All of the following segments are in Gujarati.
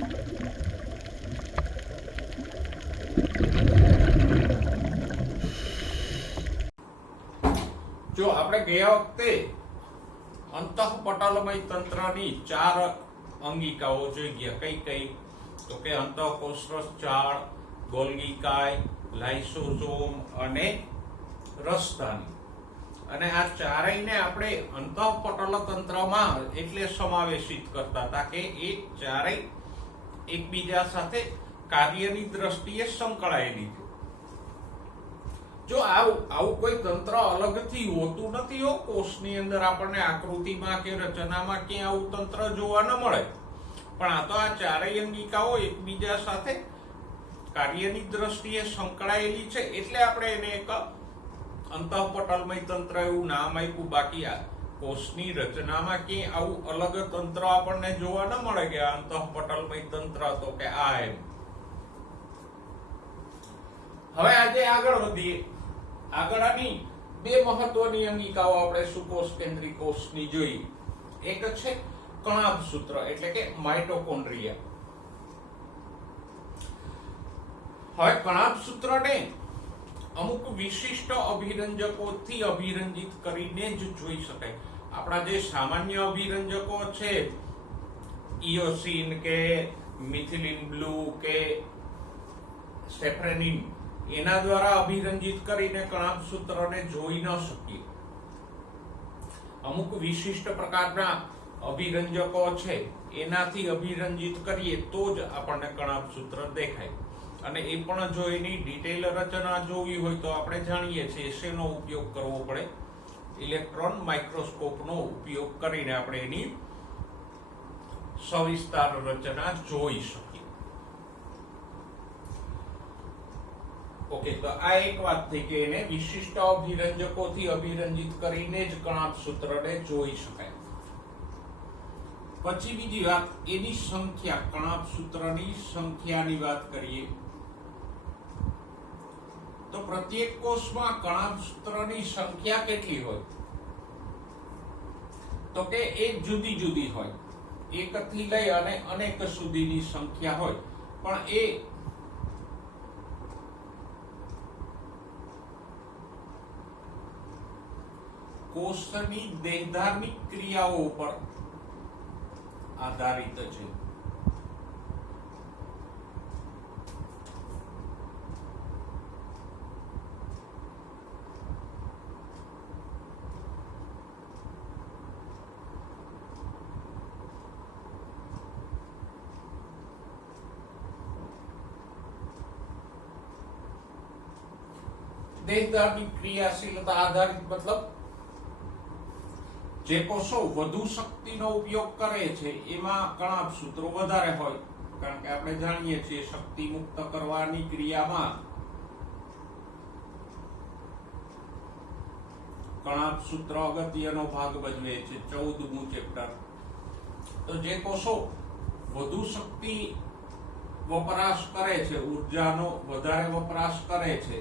જો આપણે ગયા વખતે અંતઃપટલમય તંત્રની 4 અંગિકાઓ જોઈ ગયા. કઈ કઈ? તો કે અંતઃકોષરસ જાળ, ગોલ્ગી કાય, લાઇસોસોમ અને રસધાની. અને આ ચારેયને આપણે અંતઃપટલ તંત્રમાં એટલે સમાવેશિત કરતા હતા કે એ ચારેય એકબીજા સાથે કાર્યની દ્રષ્ટિએ સંકળાયેલી છે. જો આવું કોઈ તંત્ર અલગથી હોતું નથી હો. કોષની અંદર આપણને આકૃતિમાં કે રચનામાં ક્યાંય આવું તંત્ર જોવા ન મળે. પણ આ તો આ ચારેય અંગિકાઓ એકબીજા સાથે કાર્યની દ્રષ્ટિએ સંકળાયેલી છે એટલે આપણે એને એક અંતઃપટલમય તંત્ર એવું નામ આપ્યું. બાકી આ કોષની રચનામાં ક્યાંય આવું અલગ તંત્ર આપણને જોવા ન મળે કે આ અંતઃપટલમય તંત્ર તો કે આ એમ. હવે આજે આગળ વધીએ. આગળ આની 2 મહત્વની અંગિકાઓ આપણે સુકોષ કેન્દ્રી કોષની જોઈ. એક છે કણાભસૂત્ર એટલે કે માઇટોકોન્ડ્રિયા. હવે કણાભસૂત્રને અમુક વિશિષ્ટ અભિરંજકોથી અભિરંજિત કરીને જ જોઈ શકાય. આપણા જે સામાન્ય અભિરંજકો છે ઇયોસિન કે મિથિલિન બ્લુ કે સેફ્રેનિન, એના દ્વારા અભિરંજિત કરીને કણાભસૂત્રને જોઈ ન શકીએ. અમુક વિશિષ્ટ પ્રકારના અભિરંજકો છે એનાથી અભિરંજિત કરીએ તો જ આપણને કણાભસૂત્ર દેખાય. અને એ પણ જો એની ડિટેલ રચના જોવી હોય તો આપણે જાણીએ છીએ શેનો ઉપયોગ કરવો પડે. ઇલેક્ટ્રોન માઇક્રોસ્કોપનો ઉપયોગ કરીને આપણે એની સવિસ્તાર રચના જોઈ શકીએ. ઓકે, તો આ એક વાત થઈ કે એને વિશિષ્ટ અભિરંજકોથી અભિરંજિત કરીને જ કણાભસૂત્રને જોઈ શકાય. પછી બીજી વાત, એની સંખ્યા, કણાભસૂત્રની સંખ્યાની વાત કરીએ તો પ્રત્યેક કોષમાં કણાભસૂત્રની સંખ્યા કેટલી હોય? તો કે એક જુદી જુદી હોય. 1 થી લઈ અને અનેક સુધીની સંખ્યા હોય. પણ એ કોષની દેહધાર્મિક ક્રિયાઓ પર આધારિત છે. દેહધાર્મિક ક્રિયાશીલતા આધારિત મતલબ જે કોષો વધુ શક્તિનો ઉપયોગ કરે છે એમાં કણાભસૂત્રો વધારે હોય. કારણ કે આપણે જાણીએ છીએ શક્તિ મુક્ત કરવાની ક્રિયામાં કણાભસૂત્ર અગત્યનો ભાગ ભજવે છે. 14મું ચેપ્ટર. તો જે કોષો વધુ શક્તિ વપરાશ કરે છે, ઉર્જાનો વધારે વપરાશ કરે છે,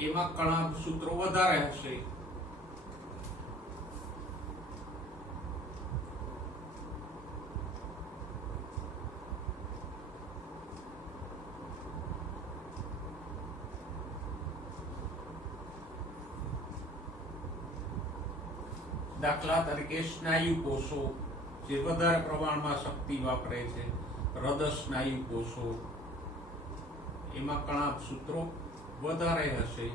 એમાં કણાભસૂત્રો વધારે હશે. દાખલા તરીકે સ્નાયુ કોષો જે વધારે પ્રમાણમાં શક્તિ વાપરે છે, હૃદય સ્નાયુ કોષો, એમાં કણાભસૂત્રો વધારે હશે.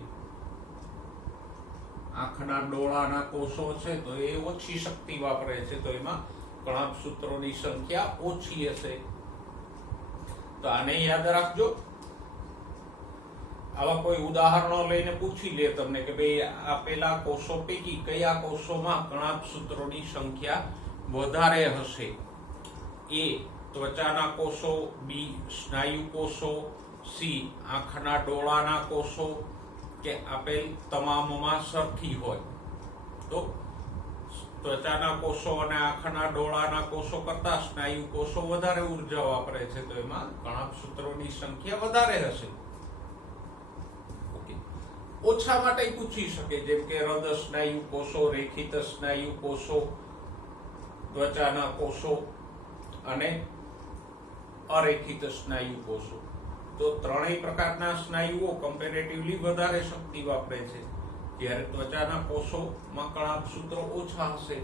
આંખના ડોળાના કોષો છે તો એ ઓછી શક્તિ વાપરે છે તો એમાં કણાભસૂત્રોની સંખ્યા ઓછી હશે. તો આને યાદ રાખજો. આવા કોઈ ઉદાહરણો લઈને પૂછી લે તમને કે ભાઈ આપેલા કોષો પૈકી કયા કોષોમાં કણાભસૂત્રોની સંખ્યા વધારે હશે. એ ત્વચાના કોષો, બી સ્નાયુ કોષો, સી આંખના ડોળાના કોષો, કે આપેલ તમામમાં સરખી હોય. તો ત્વચાના કોષો અને આંખના ડોળાના કોષો કરતા સ્નાયુ કોષો વધારે ઉર્જા વાપરે છે તો એમાં કણાભસૂત્રોની સંખ્યા વધારે હશે. ઓછા માટે પૂછી શકે, જેમ કે હૃદય સ્નાયુ કોષો, રેખિત સ્નાયુ કોષો, ત્વચાના કોષો અને અરેખિત સ્નાયુ કોષો. તો ત્રણેય પ્રકારના સ્નાયુઓ કમ્પેરેટિવલી વધારે શક્તિ વાપરે છે, જ્યારે ત્વચાના કોષોમાં કણાભસૂત્રો ઓછા હશે.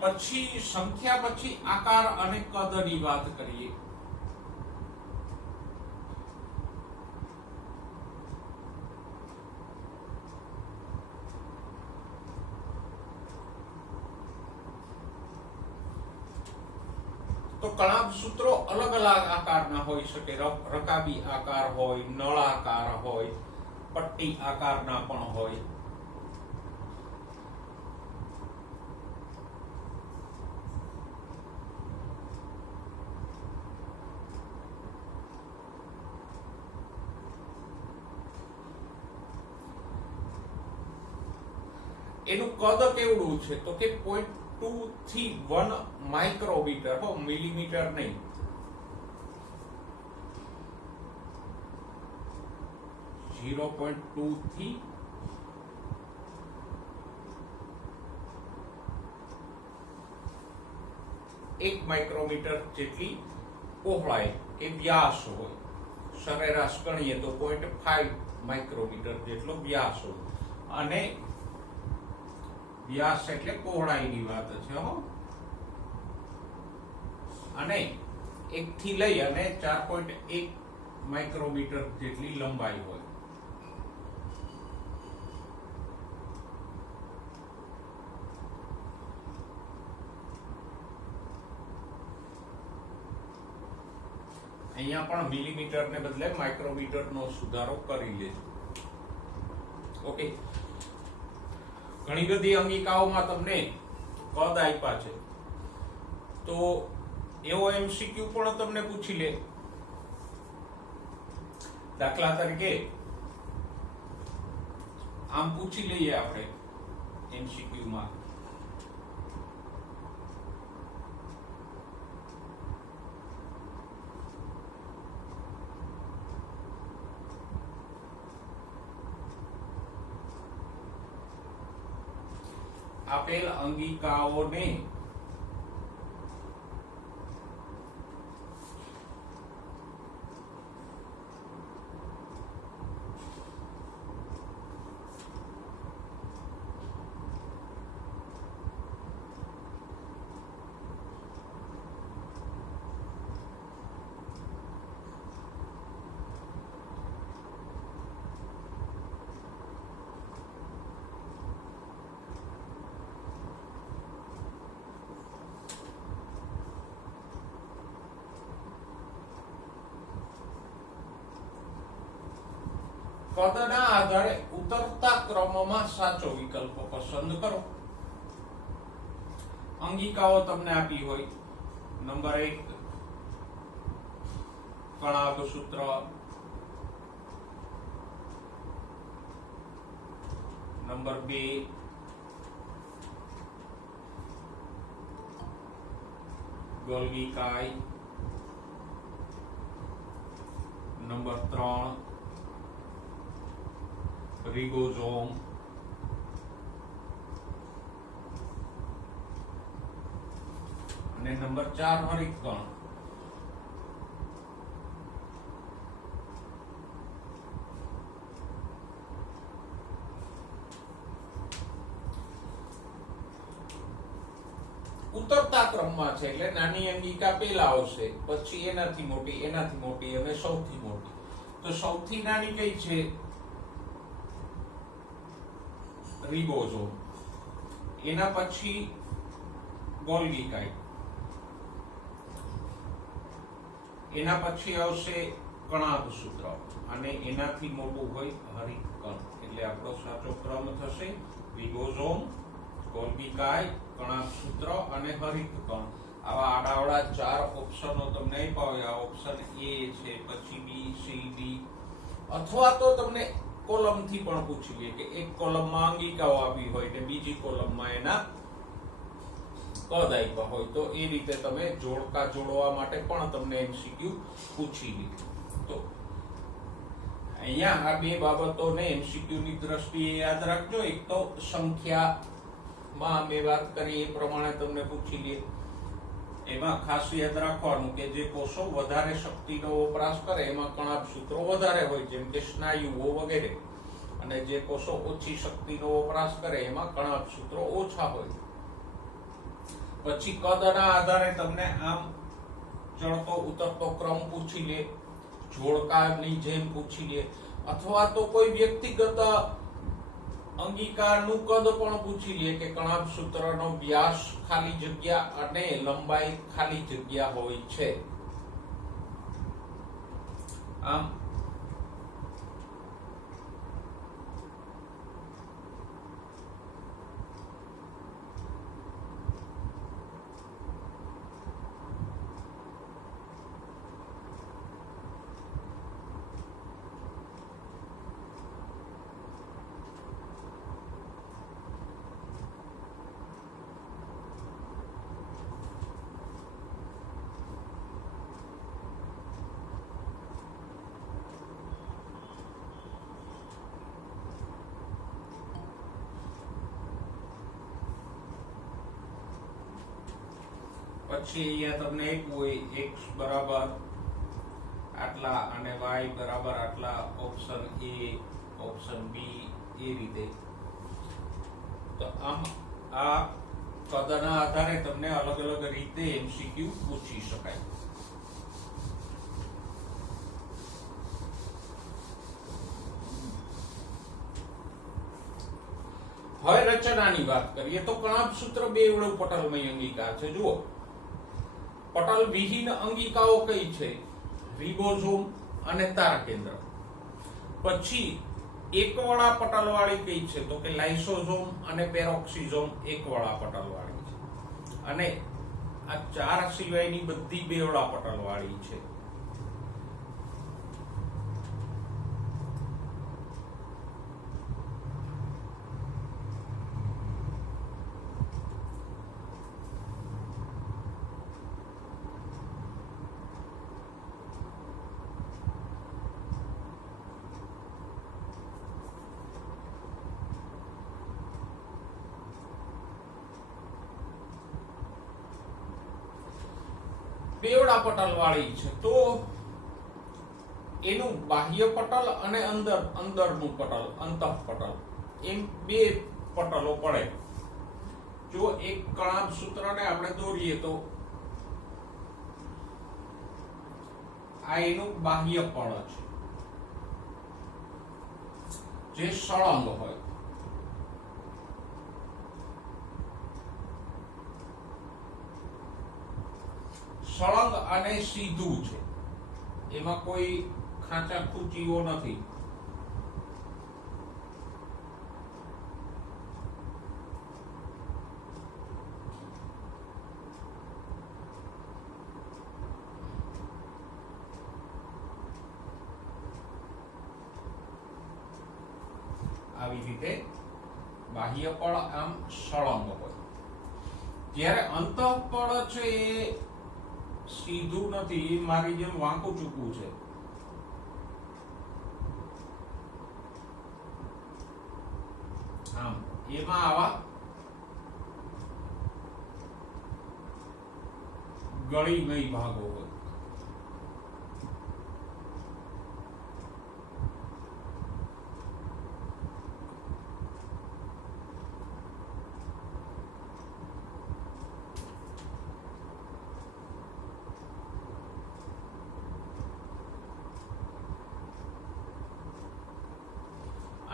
પછી સંખ્યા પછી આકાર અને કદની વાત કરીએ. તો કણાભસૂત્રો અલગ અલગ આકારના હોઈ શકે. રકાબી આકાર હોય, નળાકાર હોય, પટ્ટી આકારના પણ હોય. એનું કદ કેવડું છે તો કે 0.2 થી 1 માઇક્રોમીટર, મિલીમીટર નહીં. ઝીરો 0.2 થી 1 માઇક્રોમીટર જેટલી પહોળાઈ કે વ્યાસ હોય. સરેરાશ ગણીએ તો 0.5 માઇક્રોમીટર જેટલો વ્યાસ હોય. અને વ્યાસ એટલે પહોળાઈની વાત છે. અને 1 થી લઈ અને 4.1 માઇક્રોમીટર જેટલી લંબાઈ હોય. અહીંયા પણ મિલીમીટર ને બદલે માઇક્રોમીટર નો સુધારો કરી લેજો. ઓકે. ઘણી બધી અંગિકાઓમાં તમને કદ આપ્યા છે, તો એવો એમસીક્યુ પણ તમને પૂછી લે. દાખલા તરીકે આમ પૂછી લઈએ આપણે એમસીક્યુ માં, આપેલ અંગિકાઓને કદના આધારે ઉતરતા ક્રમમાં સાચો વિકલ્પ પસંદ કરો. અંગિકાઓ તમને આપી હોય. નંબર 1 કણાભસૂત્ર, નંબર 2 ગોલ્ગી કાય, નંબર 3 રિબોઝોમ, અને નંબર 4 હરિતકણ. ઉતરતા ક્રમમાં છે એટલે નાની અંગિકા પહેલા આવશે, પછી એનાથી મોટી, એનાથી મોટી અને સૌથી મોટી. તો સૌથી નાની કઈ છે? રિબોઝોમ. એના પછી ગોલ્ગી કાય, એના પછી આવશે કણાભસૂત્ર, અને એનાથી મોટું હોય હરિતકણ. એટલે આપણો સાચો ક્રમ થશે રિબોઝોમ, ગોલ્ગી કાય, કણાભસૂત્ર અને હરિતકણ. આવા આડાવડા 4 ઓપ્શનો તમને આપ્યા હોય. આ ઓપ્શન એ છે, પછી બી, સી, ડી, અથવા તો તમને કોલમ થી પણ પૂછી લે કે એક કોલમમાં અંગિકાઓ આપી હોય ને બીજી કોલમમાં એના કદ આપ્યા હોય, તો એ રીતે તમે જોડકા જોડવા માટે પણ તમને એમસીક્યુ પૂછી લે. તો અહીંયા આ બે બાબતોને એમસીક્યુ ની દ્રષ્ટિએ યાદ રાખજો. એક તો સંખ્યામાં અમે વાત કરી એ પ્રમાણે તમને પૂછી લે. એમાં ખાસ યાદ રાખવાનું કે જે કોષો વધારે શક્તિનો વપરાશ કરે એમાં કણાભ સૂત્રો વધારે હોય, જેમ કે સ્નાયુઓ વગેરે, અને જે કોષો ઓછી શક્તિનો વપરાશ કરે એમાં કણાભ સૂત્રો ઓછા હોય. પછી કદના આધારે તમને આમ ચડતો ઉતરતો ક્રમ પૂછી લે, જોડકાની જેમ પૂછી લે, અથવા તો કોઈ વ્યક્તિગત અંગીકારનું કદ પણ પૂછી લે કે કણાભ સૂત્રનો વ્યાસ ખાલી જગ્યા અને લંબાઈ ખાલી જગ્યા હોય છે. આમ પછી અહીંયા તમને એક હોય x બરાબર આટલા અને y બરાબર આટલા, ઓપ્શન A ઓપ્શન B એ રીતે. તો આમ આ કદના આધારે તમને અલગ અલગ રીતે એમસીક્યુ પૂછી શકાય. હવે રચનાની વાત કરીએ તો કણાભ સૂત્ર બેવડું પટલમય અંગિકા છે. જુઓ, પટલ વિહીન અંગિકાઓ કઈ છે? રિબોઝોમ અને તારકેન્દ્ર. પછી એકવડા પટલવાળી કઈ છે? તો કે લાઇસોઝોમ અને પેરોક્સિઝોમ એકવડા પટલવાળી છે. અને આ ચાર સિવાયની બધી બેવડા પટલવાળી છે. બેવડા પટલ વાળી છે તો એનું બાહ્ય પટલ અને અંદરનું પટલ, અંતઃ પટલ, એમ બે પટલો પડે. જો એક કણાભ સૂત્રને આપણે દોરીએ તો આ એનું બાહ્ય પડ છે જે સળંગ હોય. સળંગ અને સીધું છે, એમાં કોઈ ખાંચા ખૂંચીઓ નથી. આવી રીતે બાહ્ય પડ આમ સળંગ હોય, જ્યારે અંતઃપડ છે એ સીધું નથી, મારી જેમ વાંકું ચૂકવું છે. આમ એમાં આવા ગળીમય ભાગો હોય.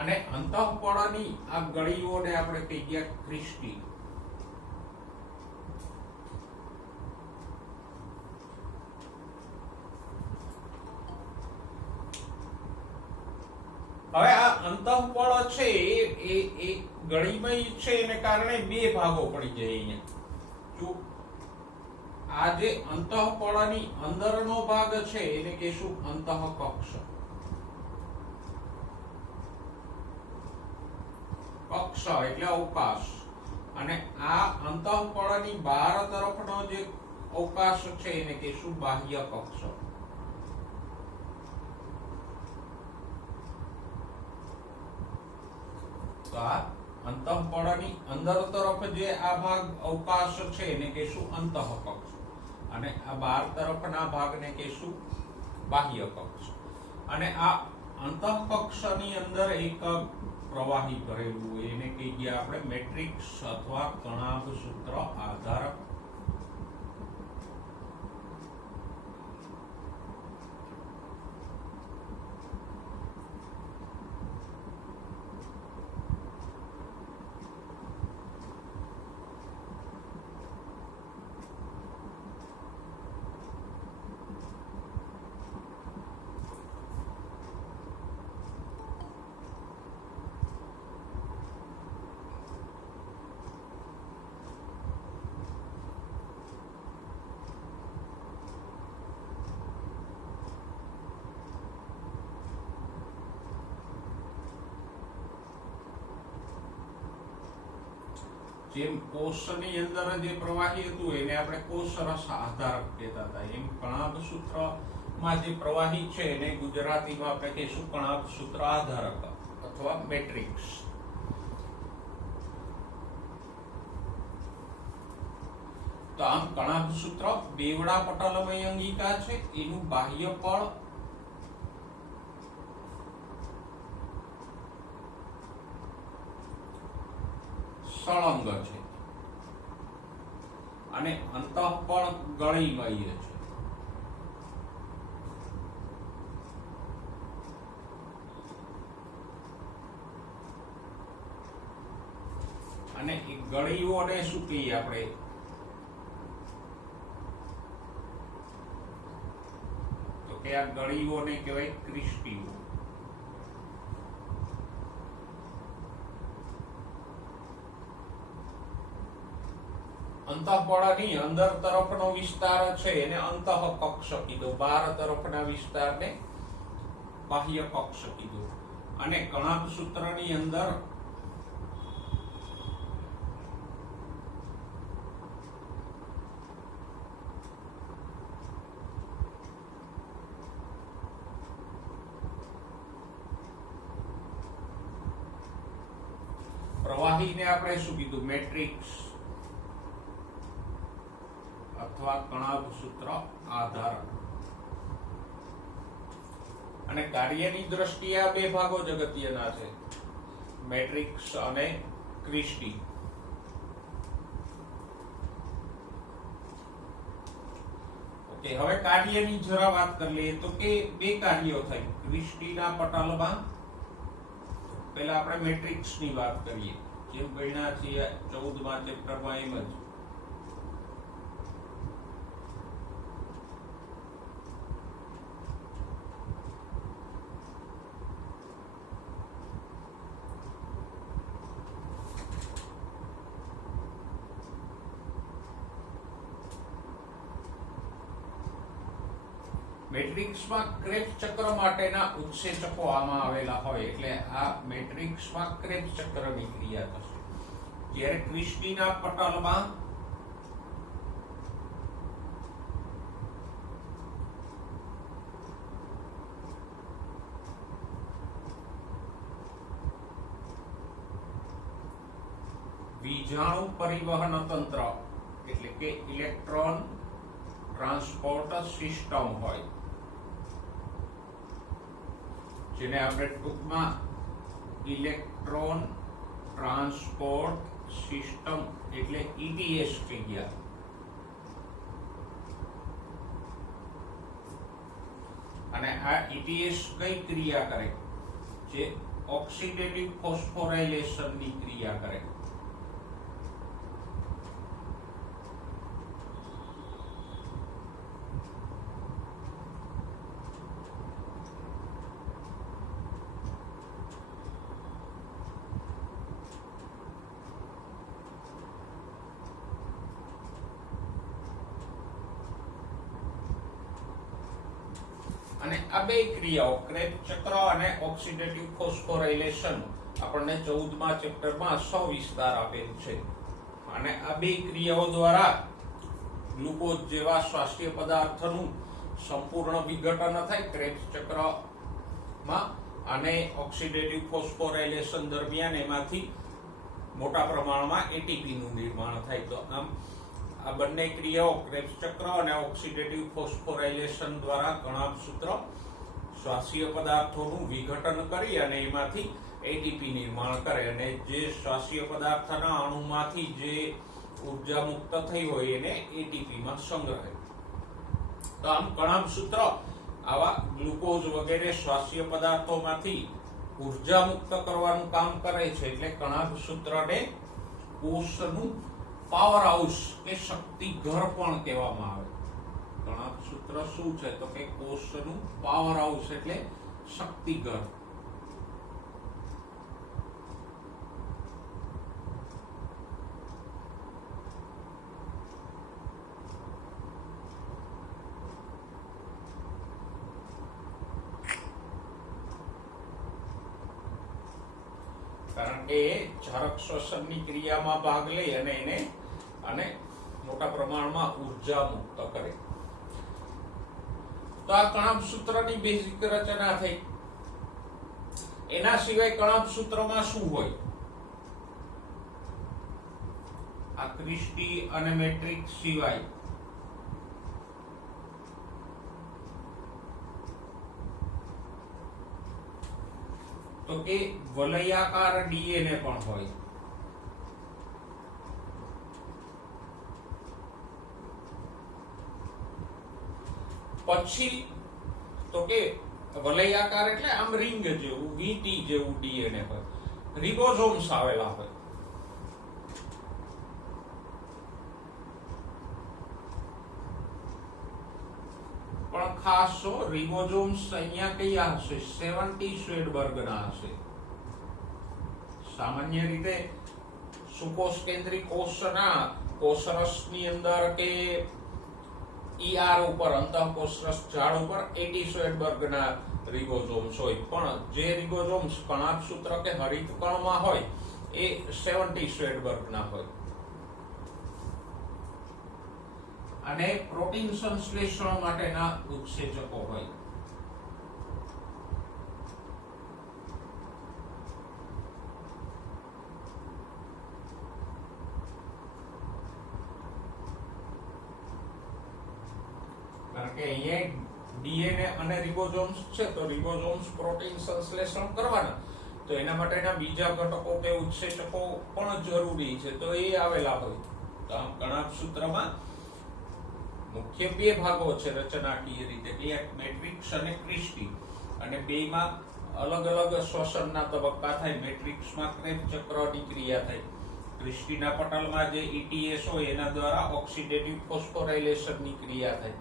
અને અંતઃપળની આ ગળીઓને આપણે કહી ગયા ક્રિસ્ટી. હવે આ અંતઃપળ છે એ ગળીમય છે એને કારણે બે ભાગો પડી જાય. અહીંયા જો આ જે અંતઃપળની અંદરનો ભાગ છે એને કહેશું અંતઃકક્ષ. કક્ષ એટલે અવકાશ, અને આ અંતઃપળની બહાર તરફનો જે અવકાશ છે એને કહેશું બાહ્ય કક્ષ. તો આ અંતઃપળની અંદર તરફ જે આ ભાગ અવકાશ છે એને કહેશું અંતઃકક્ષ, અને આ બહાર તરફના ભાગને કહેશું બાહ્ય કક્ષ. અને આ અંતઃકક્ષની અંદર એક પ્રવાહી ભરેલું હોય એને કહીએ આપણે મેટ્રિક્સ અથવા કણાભ સૂત્ર આધારક. જેમ કોષની અંદર જે પ્રવાહી હતું એને આપણે કોષરસ આધારક કહેતા હતા, એમ કણાભ સૂત્રમાં જે પ્રવાહી છે એને ગુજરાતીમાં આપણે કહીશું કણાભ સૂત્ર આધારક અથવા મેટ્રિક્સ. તો આમ કણાભ સૂત્ર બેવડા પટલમય અંગિકા છે, એનું બાહ્ય પળ સળંગ છે અને અંતઃપળ ગળીમય છે. અને એ ગળીઓને શું કહીએ આપણે? તો કે આ ગળીઓને કહેવાય ક્રિસ્ટીઓ. અંતઃપળની અંદર તરફનો વિસ્તાર છે એને અંતઃકક્ષ કીધો, બહાર તરફના વિસ્તારને બાહ્ય કક્ષ કીધો. અને કણાભ સૂત્રની અંદર પ્રવાહીને આપણે શું કીધું? મેટ્રિક્સ અથવા કણાભ સૂત્ર આધારક. અને કાર્યની દ્રષ્ટિએ આ બે ભાગો જ અગત્યના છે, મેટ્રિક્સ અને ક્રિસ્ટી. ઓકે, હવે કાર્યની જરા વાત કરી લઈએ તો કે બે કાર્યો થાય ક્રિસ્ટીના પટલમાં. પહેલા આપણે મેટ્રિક્સની વાત કરીએ, જેમ ભણ્યા છીએ 14મા ચેપ્ટરમાં એમ જ. મેટ્રિક્સમાં ક્રેબ્સ ચક્ર માટેના ઉત્સેચકો આમાં આવેલા હોય એટલે આ મેટ્રિક્સમાં ક્રેબ્સ ચક્રની ક્રિયા થશે. જ્યારે ક્રિસ્ટીના પટલમાં વીજાણુ પરિવહન તંત્ર એટલે કે ઇલેક્ટ્રોન ટ્રાન્સપોર્ટ સિસ્ટમ હોય, જેને આપણે ટૂંકમાં ઇલેક્ટ્રોન ટ્રાન્સપોર્ટ સિસ્ટમ એટલે ETS કહીએ. અને આ ETS કઈ ક્રિયા કરે? જે ઓક્સિડેટિવ ફોસ્ફોરાઇલેશનની ક્રિયા કરે. અને આ બે ક્રિયાઓ ક્રેબ્સ ચક્ર અને ઓક્સિડેટિવ ફોસ્ફોરાઇલેશન આપણને 14મા ચેપ્ટરમાં સવિસ્તાર આપેલ છે. અને આ બે ક્રિયાઓ દ્વારા ગ્લુકોઝ જેવા સ્વાસ્થ્ય પદાર્થનું સંપૂર્ણ વિઘટન થાય ક્રેબ્સ ચક્રમાં, અને ઓક્સિડેટિવ ફોસ્ફોરાયલેશન દરમિયાન એમાંથી મોટા પ્રમાણમાં એટીપી નું નિર્માણ થાય. તો આમ આ બંને ક્રિયાઓ ક્રેબ્સ ચક્ર અને ઓક્સિડેટિવ ફોસ્ફોરાયલેશન દ્વારા કણાભસૂત્ર શ્વાસીય પદાર્થોનું વિઘટન કરી અને એમાંથી એટીપી નિર્માણ કરે, અને જે શ્વાસીય પદાર્થના અણુમાંથી જે ઉર્જા મુક્ત થઈ હોય એને એટીપી માં સંગ્રહે. તો આમ કણાભસૂત્ર આવા ગ્લુકોઝ વગેરે શ્વાસીય પદાર્થોમાંથી ઉર્જા મુક્ત કરવાનું કામ કરે છે. એટલે કણાભસૂત્રને કોષનું પાવર હાઉસ કે શક્તિ ઘર પણ કહેવામાં આવે. કણાભસૂત્ર શું છે તો કે કોષનું પાવર હાઉસ એટલે શક્તિ ઘર. કારણ કે ક્ષારક શ્વસનની ક્રિયામાં ભાગ લઈ અને એને મોટા પ્રમાણમાં ઉર્જા મુક્ત કરે. તો આ કણાભસૂત્રની બેઝિક રચના થઈ. એના સિવાય કણાભસૂત્રમાં શું હોય? આ ક્રિસ્ટી અને મેટ્રિક્સ સિવાય તો કે વલયાકાર ડીએનએ પણ હોય. પછી તો કે વલયાકાર એટલે આમ રિંગ જેવું વીટી જેવું ડીએનએ હોય. રિબોઝોમ્સ આવેલા હોય. પણ ખાસ રિબોઝોમ્સ અહીંયા કયા હશે? 70 સ્વેડબર્ગ ના હશે. સામાન્ય રીતે સુકોષ કેન્દ્રિત કોષના કોષરસની અંદર કે ઈઆર ઉપર અંતઃકોષરસ ઝાડ ઉપર 80 સ્વેડબર્ગ ના રિબોઝોમ્સ હોય. પણ જે રિબોઝોમ્સ કણાભસૂત્ર કે હરિતકણમાં હોય એ 70 સ્વેડબર્ગ ના હોય. અને પ્રોટીન સંશ્લેષણ માટેના ઉત્સેચકો હોય. કારણ કે અહીંયા ડીએનએ અને રિબોઝોમ્સ છે તો રિબોઝોમ્સ પ્રોટીન સંશ્લેષણ કરવાના, તો એના માટેના બીજા ઘટકો કે ઉત્સેચકો પણ જરૂરી છે, તો એ આવેલા હોય. તો આમ કણાભસૂત્રમાં મુખ્ય બે ભાગો છે રચનાકીય રીતે, એક મેટ્રિક્સ અને ક્રિસ્ટી, અને બેમાં અલગ અલગ શ્વસનના તબક્કા થાય. મેટ્રિક્સમાં ક્રેબ્સ ચક્રની ક્રિયા થાય. ક્રિસ્ટીના પટલમાં જે ઈટીએસ હોય એના દ્વારા ઓક્સિડેટિવ ફોસ્ફોરાયલેશનની ક્રિયા થાય.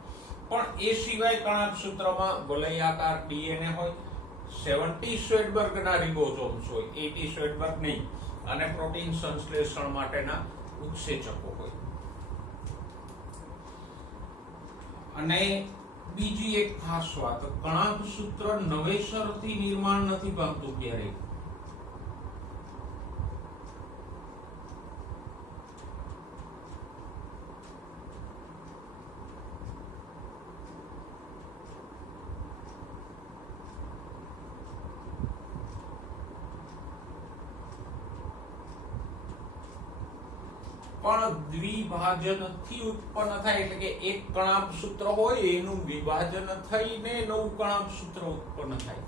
પણ એ સિવાય કણાભસૂત્રમાં વલયાકાર ડીએનએ હોય, 70 સ્વેડબર્ગના રિબોઝોમ્સ હોય, 80 સ્વેડબર્ગ નહીં, અને પ્રોટીન સંશ્લેષણ માટેના ઉત્સેચકો હોય. અને બીજી એક ખાસ વાત, કણાભસૂત્ર નવેસરથી નિર્માણ નથી પામતું ક્યારેય. પણ દ્વિભાજનથી ઉત્પન્ન થાય. એટલે કે એક કણાભસૂત્ર હોય એનું વિભાજન થઈને નવું કણાભસૂત્ર ઉત્પન્ન થાય.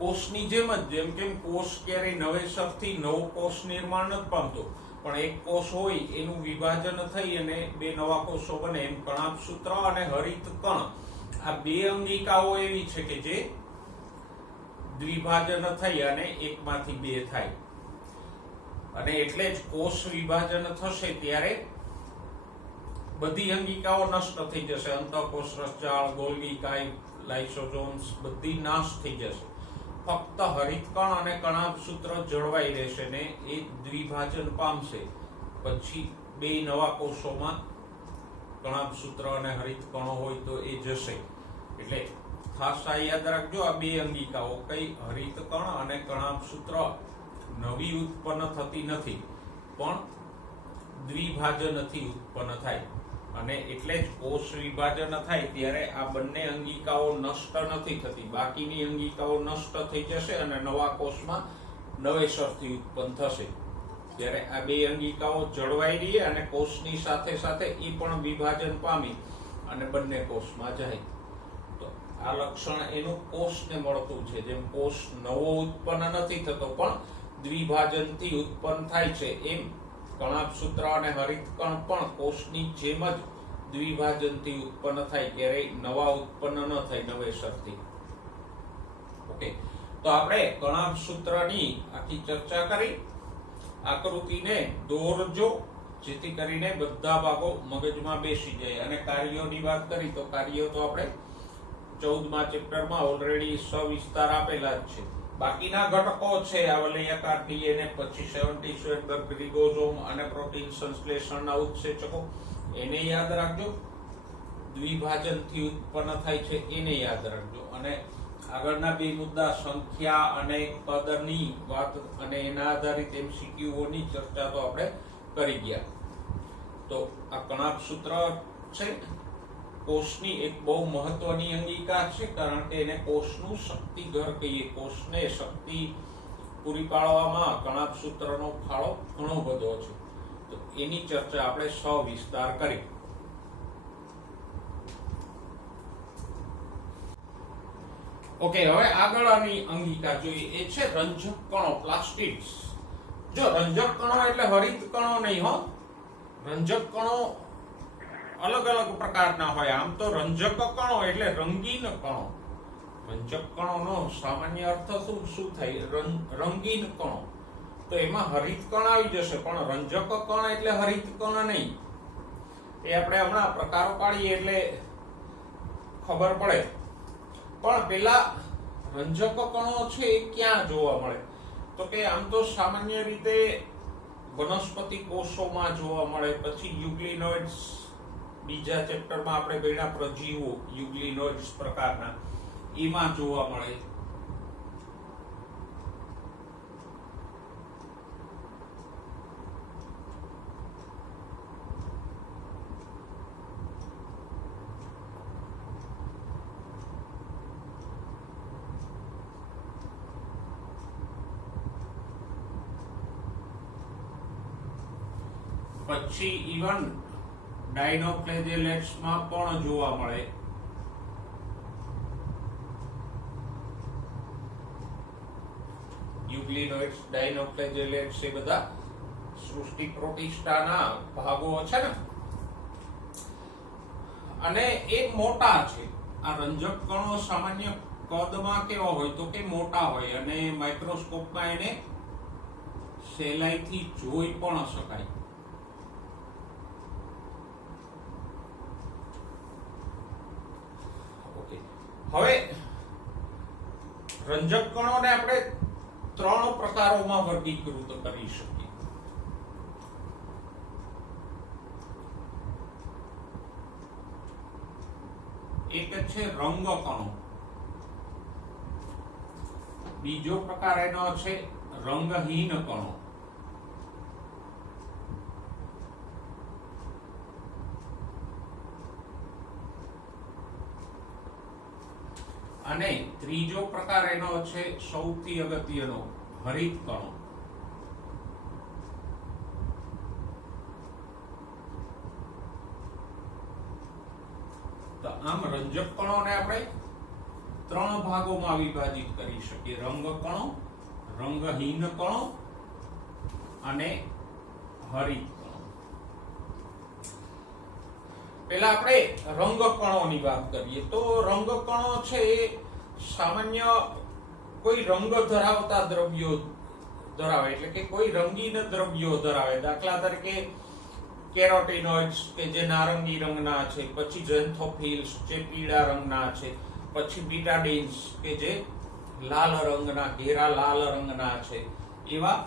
કોષની જેમ જ, જેમ કેમ કોષ ક્યારેય નવેસરથી નવો કોષ નિર્માણ નથી પામતો, પણ એક કોષ હોય એનું વિભાજન થઈ અને બે નવા કોષો બને, એમ કણાભસૂત્ર અને હરિતકણ આ બે અંગિકાઓ એવી છે કે જે દ્વિભાજન થઈ અને એકમાંથી બે થાય. અને એટલે જ કોષ વિભાજન થશે ત્યારે બધી અંગિકાઓ નષ્ટ થઈ જશે. અંતઃકોષરસ જાળ, ગોલ્ગી કાય, લાઇસોસોમ્સ બધી નાશ થઈ જશે. ફક્ત હરિતકણ અને કણાભસૂત્ર જળવાઈ રહેશે ને એ દ્વિભાજન પામશે. પછી બે નવા કોષોમાં કણાભસૂત્ર અને હરિતકણો હોય તો એ જશે. એટલે ખાસ આ યાદ રાખજો, આ બે અંગિકાઓ કઈ હરિતકણ અને કણાભસૂત્ર નવી ઉત્પન્ન થતી નથી, પણ દ્વિભાજનથી ઉત્પન્ન થાય. અને એટલે જ કોષ વિભાજન થાય ત્યારે આ બંને અંગિકાઓ નષ્ટ નથી થતી, બાકીની અંગિકાઓ નષ્ટ થઈ જશે અને નવા કોષમાં નવેસરથી ઉત્પન્ન થશે. ત્યારે આ બે અંગિકાઓ જળવાઈ રહી અને કોષની સાથે સાથે એ પણ વિભાજન પામી અને બંને કોષમાં જાય. તો આ લક્ષણ એનું કોષને મળતું છે. જેમ કોષ નવો ઉત્પન્ન નથી થતો પણ દ્વિભાજનથી ઉત્પન્ન થાય છે, એમ કણાભસૂત્ર અને હરિતકણ પણ કોષની જેમ જ દ્વિભાજનથી ઉત્પન્ન થાય, ક્યારેય નવા ઉત્પન્ન ન થાય નવેસરથી. ઓકે, તો આપણે કણાભસૂત્રની આખી ચર્ચા કરી. આકૃતિને દોરજો જેથી કરીને બધા ભાગો મગજમાં બેસી જાય. અને કાર્યોની વાત કરી તો કાર્યો તો આપણે 14મા ચેપ્ટરમાં ઓલરેડી સવિસ્તાર આપેલા જ છે. બાકીના ઘટકો છે આ વલયાકાર ડીએનએ, પછી 77 રિબોઝોમ અને પ્રોટીન સંશ્લેષણના ઉત્સેચકો, એને યાદ રાખજો. દ્વિભાજનથી ઉત્પન્ન થાય છે એને યાદ રાખજો. અને આગળના બે મુદ્દા સંખ્યા અને કદની વાત અને એના આધારિત એમસીક્યુઓની ચર્ચા તો આપણે કરી ગયા. તો આ કણાભસૂત્ર છે કોષની એક બહુ મહત્વની અંગિકા છે, કારણ કે એને કોષનું શક્તિઘર કહીએ. કોષને શક્તિ પૂરી પાડવામાં કણાભસૂત્રનો ફાળો ઘણો બધો છે. તો એની ચર્ચા આપણે સવિસ્તાર કરી. ઓકે, હવે આગળની અંગિકા જોઈએ, એ છે રંજક કણો, પ્લાસ્ટિડ્સ. જો રંજક કણો એટલે હરિત કણો નહીં હો. રંજક કણો અલગ અલગ પ્રકારના હોય. આમ તો રંજક કણો એટલે રંગીન કણો. રંજક કણોનો સામાન્ય અર્થ શું થાય? રંગીન કણો. તો એમાં હરિત કણ આવી જશે, પણ રંજક કણ એટલે હરિત કણ નહીં. એ આપણે હમણાં પ્રકારો પાડીએ એટલે ખબર પડે. પણ પેલા રંજક કણો છે એ ક્યાં જોવા મળે? તો કે આમ તો સામાન્ય રીતે વનસ્પતિ કોષોમાં જોવા મળે, પછી યુગ્લિનોઇડ્સ, બીજા ચેપ્ટરમાં આપણે ભણ્યા પ્રજીવો, યુગ્લિનોઇડ્સ પ્રકારના, એમાં જોવા મળે. પછી ઇવન ડાયનોફ્લેજેલેટ્સમાં પણ જોવા મળે. યુગ્લિનોઇડ્સ, ડાયનોફ્લેજેલેટ્સ એ બધા સૃષ્ટિ પ્રોટિસ્ટાના ભાગો છે ને, અને એ મોટા છે. આ રંજક કણો સામાન્ય કદમાં કેવા હોય તો કે મોટા હોય, અને માઇક્રોસ્કોપમાં એને સહેલાઈથી જોઈ પણ શકાય. હવે રંજક કણોને આપણે 3 પ્રકારોમાં વર્ગીકૃત કરી શકીએ. એક છે રંગ કણો, બીજો પ્રકાર એનો છે રંગહીન કણો, અને ત્રીજો પ્રકાર એનો છે સૌથી અગત્યનો હરિત કણો. તો આમ રંજક કણોને આપણે 3 ભાગોમાં વિભાજિત કરી શકીએ: રંગ કણો, રંગહીન કણો અને હરિત કણો. પહેલા આપણે રંગ કણોની વાત કરીએ તો રંગ કણો છે એ સામાન્ય કોઈ રંગ ધરાવતા દ્રવ્યો ધરાવે, એટલે કે કોઈ રંગીન દ્રવ્યો ધરાવે. દાખલા તરીકે કેરોટીનોઇડ્સ કે જે નારંગી રંગના છે, પછી ઝેન્થોફિલ્સ જે પીળા રંગના છે, પછી બીટાડીન્સ કે જે લાલ રંગના, ઘેરા લાલ રંગના છે. એવા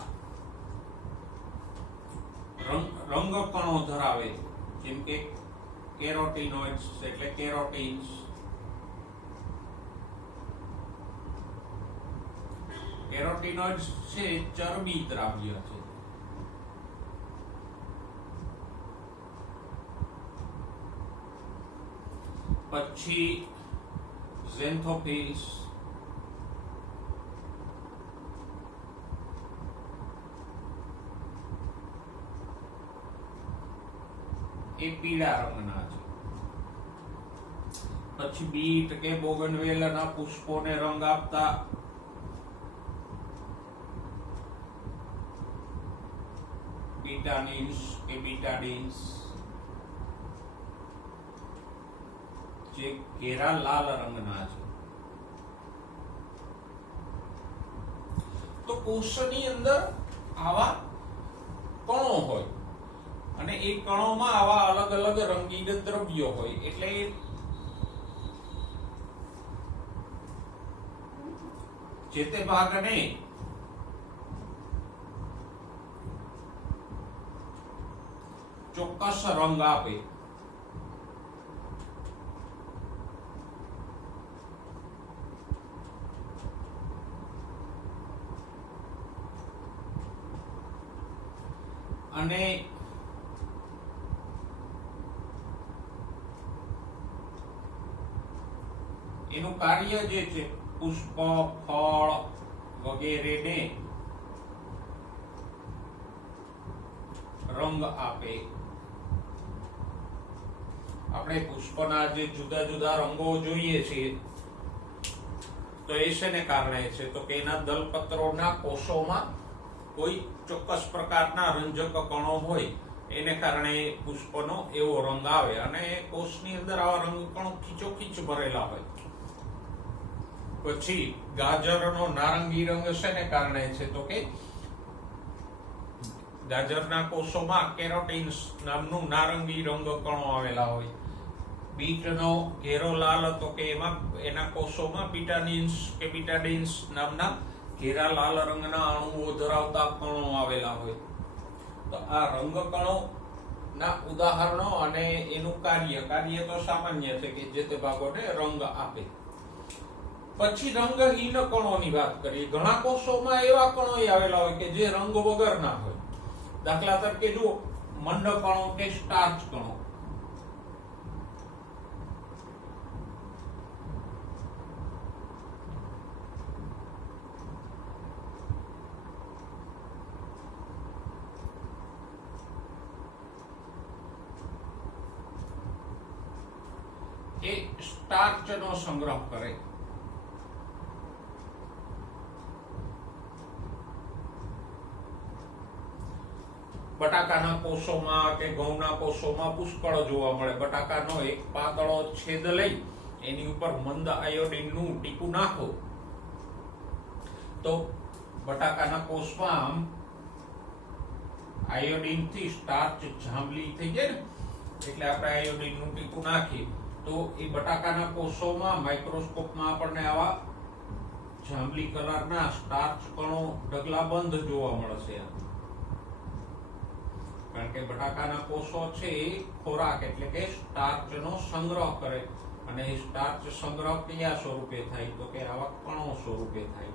રંગ કણો ધરાવે, જેમ કે કેરોટીનોઇડ્સ એટલે કેરોટીન્સ, કેરોટીનોઇડ્સ છે ચરબી દ્રાવ્ય છે. પછી ઝેન્થોફિલ્સ, એ પીળા રંગના છે. પછી બીટ કે બોગનવેલાના પુષ્પોને રંગ આપતા બીટાનિન્સ કે બીટાડિન્સ, જે ઘેરા લાલ રંગના છે. તો કોષની અંદર આવા કણો હોય અને એ કણોમાં આવા અલગ અલગ રંગીન દ્રવ્યો હોય, એટલે જે તે ભાગને ચોક્કસ રંગ આપે. અને એનું કાર્ય જે છે પુષ્પ, ફળ વગેરેને રંગ આપે. આપણે પુષ્પના જે જુદા જુદા રંગો જોઈએ છીએ તો એ શેને કારણે છે? તો કે એના દલપત્રોના કોષોમાં કોઈ ચોક્કસ પ્રકારના રંજક કણો હોય, એને કારણે પુષ્પનો એવો રંગ આવે. અને કોષની અંદર આવા રંગ કણો ખીચોખીચ ભરેલા હોય. પછી ગાજરનો નારંગી રંગ શેને કારણે છે? તો કે ગાજરના કોષોમાં કેરોટીન્સ નામનું નારંગી રંગ કણો આવેલા હોય. બીટનો ઘેરો લાલ, તો કે એમાં એના કોષોમાં બીટાનિન્સ કે બીટાડિન્સ નામના ઘેરા લાલ રંગના અણુઓ ધરાવતા કણો આવેલા હોય. તો આ રંગ કણો ના ઉદાહરણો અને એનું કાર્ય તો સામાન્ય છે કે જે તે ભાગોને રંગ આપે. પછી રંગહીન કણોની વાત કરીએ. ઘણા કોષોમાં એવા કણો આવેલા હોય કે જે રંગ વગરના હોય. દાખલા તરીકે જો મંડ કણો કે સ્ટાર્ચ કણો. એ સ્ટાર્ચનો સંગ્રહ કરે. બટાકાના કોષોમાં કે ઘઉંના કોષોમાં પુષ્કળ જોવા મળે. બટાકાનો એક પાતળો છેદ લઈ એની ઉપર મંદ આયોડીનનું ટીપું નાખો તો બટાકાના કોષમાં આમ આયોડીનથી સ્ટાર્ચ જાંબલી થઈ જાય ને, એટલે આપણે આયોડીનનું ટીપું નાખીએ તો એ બટાકાના કોષોમાં માઇક્રોસ્કોપમાં આપણને આવા જાંબલી કલરના સ્ટાર્ચ કણો ઢગલાબંધ જોવા મળશે. કારણ કે બટાકાના કોષો છે એ ખોરાક એટલે કે સ્ટાર્ચનો સંગ્રહ કરે. અને એ સ્ટાર્ચ સંગ્રહ કયા સ્વરૂપે થાય? તો કે આવા કણો સ્વરૂપે થાય.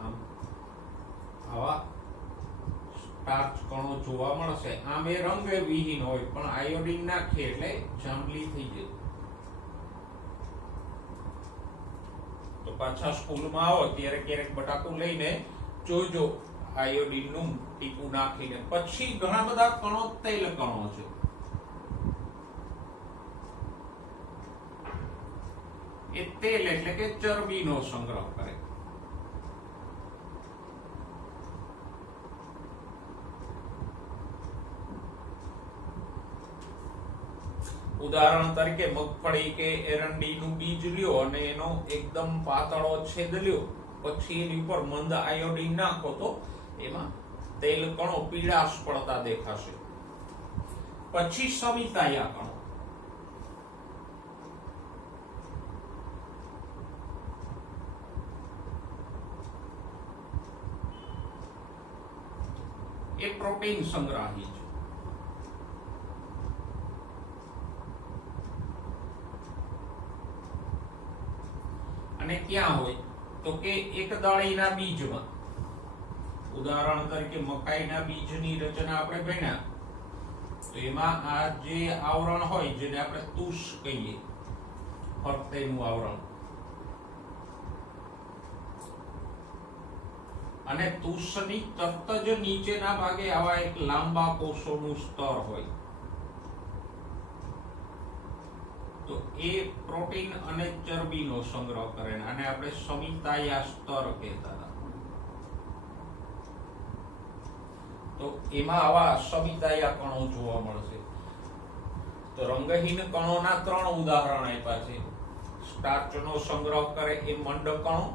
આમ આવા સ્ટાર્ચ કણો જોવા મળશે. આમ એ રંગ વિહીન હોય, પણ આયોડીન નાખીએ એટલે જાંબલી થઈ જાય. તો પાછા સ્કૂલમાં આવો ત્યારે ક્યારેક બટાકું લઈને જોજો આયોડીનનું ટીપું નાખીને. પછી ઘણા બધા કણો તેલ કણો છે. એ તેલ એટલે કે ચરબીનો સંગ્રહ કરે. ઉદાહરણ તરીકે મગફળી કે એરંડીનું બીજ લ્યો અને એનો એકદમ પાતળો છેદ લ્યો, પછી એની ઉપર મંદ આયોડીન નાખો તો એમાં તેલ કણો પીળાશ પડતા દેખાશે. પછી સવિતાયા કણો. એ પ્રોટીન સંગ્રાહી છે. અને ક્યાં હોય? તો કે એક દાળીના બીજમાં. ઉદાહરણ તરીકે મકાઈના બીજની રચના આપણે ભણ્યા તો એમાં આ જે આવરણ હોય જેને આપણે તુષ કહીએ, ફરતેનું આવરણ, અને તુષની તરત જ નીચેના ભાગે આવા એક લાંબા કોષોનું સ્તર હોય, તો એ પ્રોટીન અને ચરબીનો સંગ્રહ કરે, અને આપણે સમિતાયા સ્તર કહેતા હતા. તો એમાં આવા સમિતાયા કણો જોવા મળશે. તો રંગહીન કણોના 3 ઉદાહરણ આપ્યા છે. સ્ટાર્ચનો સંગ્રહ કરે એ મંડ કણો,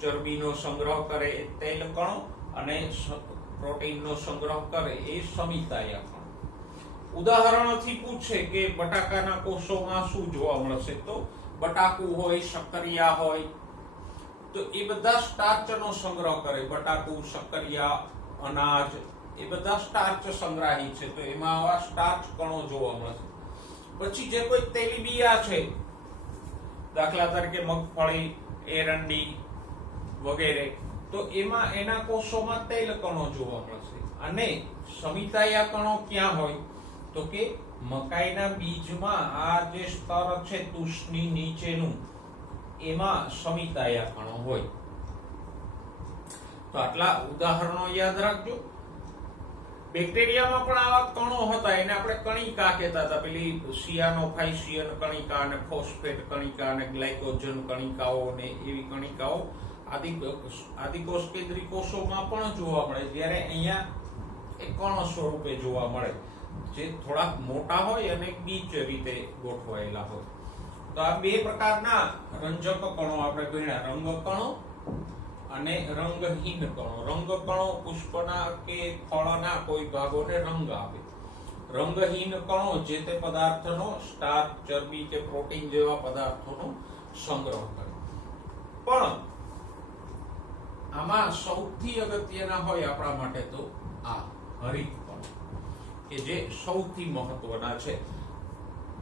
ચરબીનો સંગ્રહ કરે એ તેલ કણો, અને પ્રોટીનનો સંગ્રહ કરે એ સમિતાયા કણો. ઉદાહરણથી પૂછે કે બટાકાના કોષોમાં શું જોવા મળશે, તો બટાકું હોય, શક્કરિયા હોય, તો એ બધા સ્ટાર્ચનો સંગ્રહ કરે. બટાકું, શક્કરિયા, અનાજ એ બધા સ્ટાર્ચ સંગ્રાહી છે, તો એમાં આવા સ્ટાર્ચ કણો જોવા મળશે. પછી જે કોઈ તેલીબિયા છે, દાખલા તરીકે મગફળી, એરંડી વગેરે, તો એમાં એના કોષોમાં તેલ કણો જોવા મળશે. અને સમિતાયા કણો ક્યાં હોય, તો કે મકાઈના બીજમાં આ જે સ્તર છે તુષની નીચેનું, એમાં સમિતાયા કણો હોય. તો આટલા ઉદાહરણો યાદ રાખજો. બેક્ટેરિયામાં પણ આવા કણો હતા, એને આપણે કણિકા કહેતા હતા. પેલી સિયાનોફાઇસિયન કણિકા અને ફોસ્ફેટ કણિકા અને ગ્લાયકોજન કણિકાઓ ને એવી કણિકાઓ આદિકોષ કેન્દ્રી કોષોમાં પણ જોવા મળે, જ્યારે અહીંયા એક કણ સ્વરૂપે જોવા મળે, જે થોડાક મોટા હોય અને બીજ રીતે ગોઠવાયેલા હોય. તો આ 2 પ્રકારના રંજક કણો આપણે ગણ્યા, રંગ કણો અને રંગહીન કણો. રંગ કણો પુષ્પના કે ફળના કોઈ ભાગોને રંગ આપે. રંગહીન કણો જે તે પદાર્થનો, સ્ટાર્ચ, ચરબી કે પ્રોટીન જેવા પદાર્થોનો સંગ્રહ કરે. પણ આમાં સૌથી અગત્યના હોય આપણા માટે તો આ હરિત કણો, કે જે સૌથી મહત્વના છે.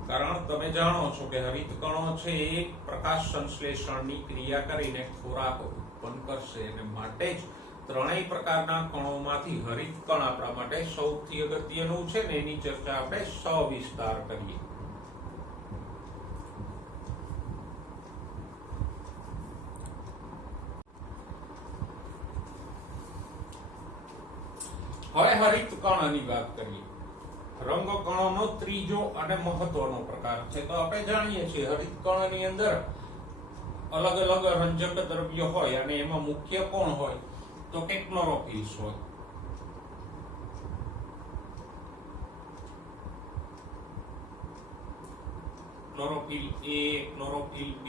કારણ તમે જાણો છો કે હરિત કણો છે એ પ્રકાશ સંશ્લેષણની ક્રિયા કરીને ખોરાક ઉત્પન્ન કરશે, અને માટે જ 3 પ્રકારના કણોમાંથી હરિત કણ આપણા માટે સૌથી અગત્યનું છે ને એની ચર્ચા આપણે સવિસ્તાર કરીએ. હવે હરિત કણની વાત કરીએ. રંગ કણોનો ત્રીજો અને મહત્વનો પ્રકાર છે. તો આપણે જાણીએ છીએ હરિત કણની અંદર અલગ અલગ રંજક દ્રવ્યો હોય, અને એમાં મુખ્ય કોણ હોય, તો કે ક્લોરોફિલ્સ હોય. ક્લોરોફિલ A, ક્લોરોફિલ B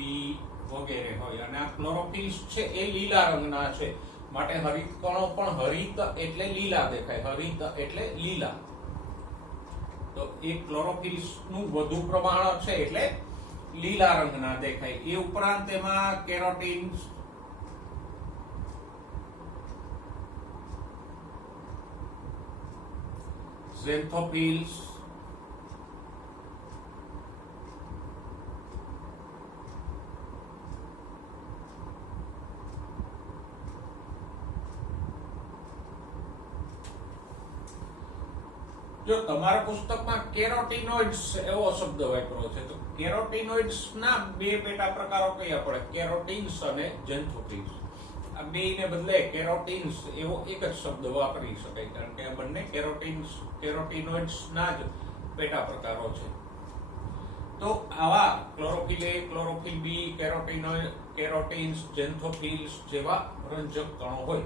વગેરે હોય, અને આ ક્લોરોફિલ્સ છે એ લીલા રંગના છે, માટે હરિત કણો પણ હરિત એટલે લીલા દેખાય, હરિત એટલે લીલા. તો એ ક્લોરોફિલ્સ નું વધુ પ્રમાણ છે એટલે લીલા રંગના દેખાય. એ ઉપરાંત એમાં કેરોટીન્સ, ઝેન્થોફિલ્સ, જો તમારા પુસ્તકમાં કેરોટીનોઇડ્સ એવો શબ્દ વાપર્યો છે, તો કેરોટીનોઇડ્સ ના 2 પેટા પ્રકારો કયા પડે, કેરોટીન્સ અને ઝેન્થોફિલ્સ. આ બેને બદલે કેરોટીન્સ એવો એક જ શબ્દ વાપરી શકાય, કારણ કે આ બંને કેરોટીનોઇડ્સ ના જ પેટા પ્રકારો છે. તો આવા ક્લોરોફિલ A, ક્લોરોફિલ B, કેરોટીન્સ, ઝેન્થોફિલ્સ જેવા રંજક કણો હોય.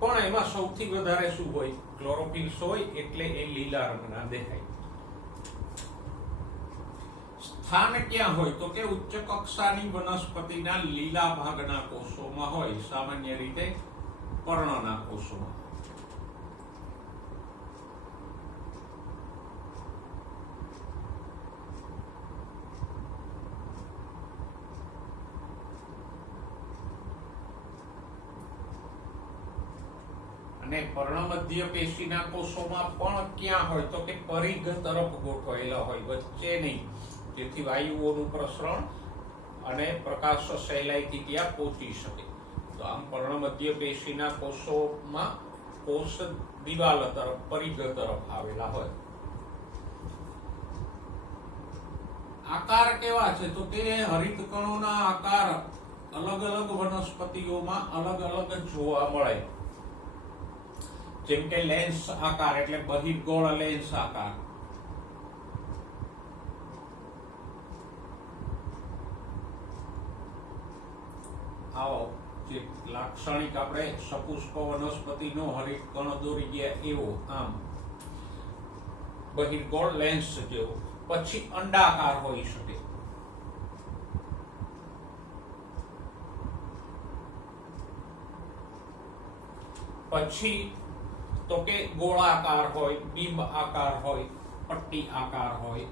પણ એમાં સૌથી વધારે શું હોય, ક્લોરોફિલ્સ હોય, એટલે એ લીલા રંગના દેખાય. સ્થાન ક્યાં હોય, તો કે ઉચ્ચ કક્ષાની વનસ્પતિના લીલા ભાગના કોષોમાં હોય, સામાન્ય રીતે પર્ણના કોષોમાં. અને પર્ણમધ્ય પેશીના કોષોમાં પણ ક્યાં હોય, તો કે પરિઘ તરફ ગોઠવાયેલા હોય, વચ્ચે નહીં, જેથી વાયુઓનું પ્રસરણ અને પ્રકાશ સહેલાઈથી ત્યાં પહોંચી શકે. તો આમ પર્ણમધ્ય પેશીના કોષોમાં કોષ દિવાલ તરફ, પરિઘ તરફ આવેલા હોય. આકાર કેવા છે તો કે હરિતકણોના આકાર અલગ અલગ વનસ્પતિઓમાં અલગ અલગ જોવા મળે. જેમ કે લેન્સ આકાર એટલે બહિર્ગોળ લેન્સ આકાર, આવો જે લાક્ષણિક આપણે સપુષ્પ વનસ્પતિનો હરિતકણ દોરી ગયા એવો આમ બહિર્ગોળ લેન્સ જેવો. પછી અંડાકાર હોઈ શકે. પછી તો કે ગોળાકાર હોય, બિંબ આકાર હોય, પટ્ટી આકાર હોય.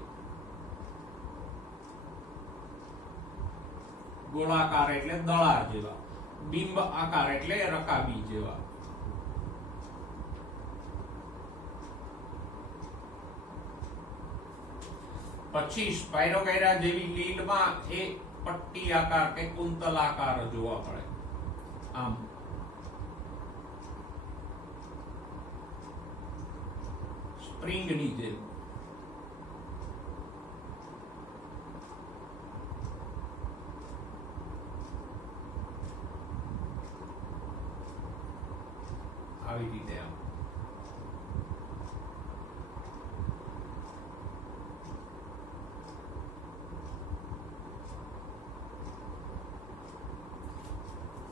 ગોળાકાર એટલે દળા જેવા, બિંબ આકાર એટલે રકાબી જેવા. પછી સ્પાયરોગાયરા જેવી લીલમાં એ પટ્ટી આકાર કે કુંતલ આકાર જોવા મળે આમ. સ્પ્રિંગની જેમ. આવી રીતે આમ.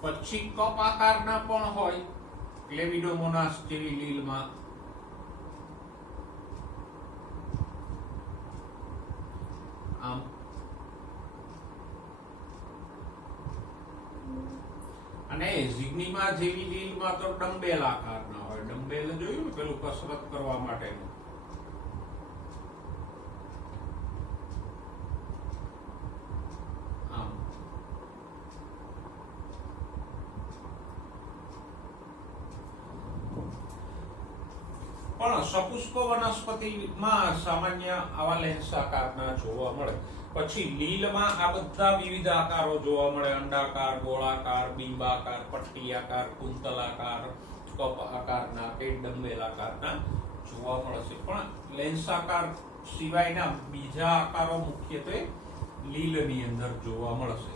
પછી કપ આકારના પણ હોય ક્લેમિડોમોનાસ જેવી લીલમાં. આમ. અને ઝીગ્નીમાં જેવી લીલમાં તો ડમ્બેલ આકારના હોય. ડમ્બેલ જોયું ને પેલું કસરત કરવા માટેનું. પણ સપુષ્પ વનસ્પતિમાં સામાન્ય આવા લેન્સ આકારના જોવા મળે. પછી લીલમાં આ બધા વિવિધ આકારો જોવા મળે. અંડાકાર, ગોળાકાર, બિંબાકાર, પટ્ટી આકાર, કુંતલ આકાર, કપ આકારના કે ડમ્બેલ આકારના જોવા મળશે. પણ લેન્સ આકાર સિવાયના બીજા આકારો મુખ્યત્વે લીલની અંદર જોવા મળશે.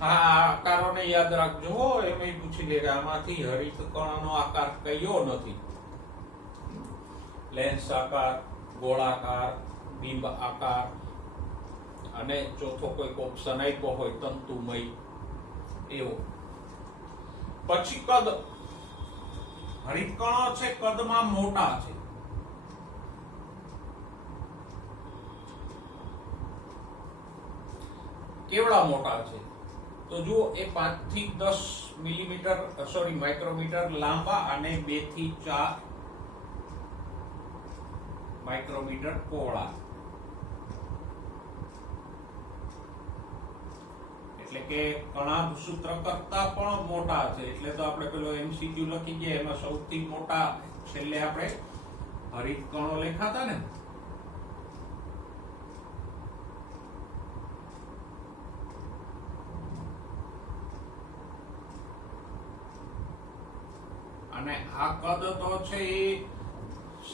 આ આકારોને યાદ રાખજો. એમ પૂછી લે કે આમાંથી હરિતકણનો આકાર કયો નથી. લેન્સ આકાર, ગોળાકાર, બિંબ આકાર અને ચોથો કોઈક ઓપ્શન આપ્યો હોય તંતુમય એવો. પછી કદ. હરિતકણો છે કદમાં મોટા છે. કેવડા મોટા છે તો જુઓ એ 5 થી 10 મિલીમીટર માઇક્રોમીટર લાંબા અને 2 થી 4 માઇક્રોમીટર પહોળા. એટલે કે કણાભ સૂત્ર કરતા પણ મોટા છે. એટલે તો આપણે પેલો MCQ લખી ગયા એમાં સૌથી મોટા છેલ્લે આપણે હરિતકણો લખાતા ને. અને આ કદ તો છે એ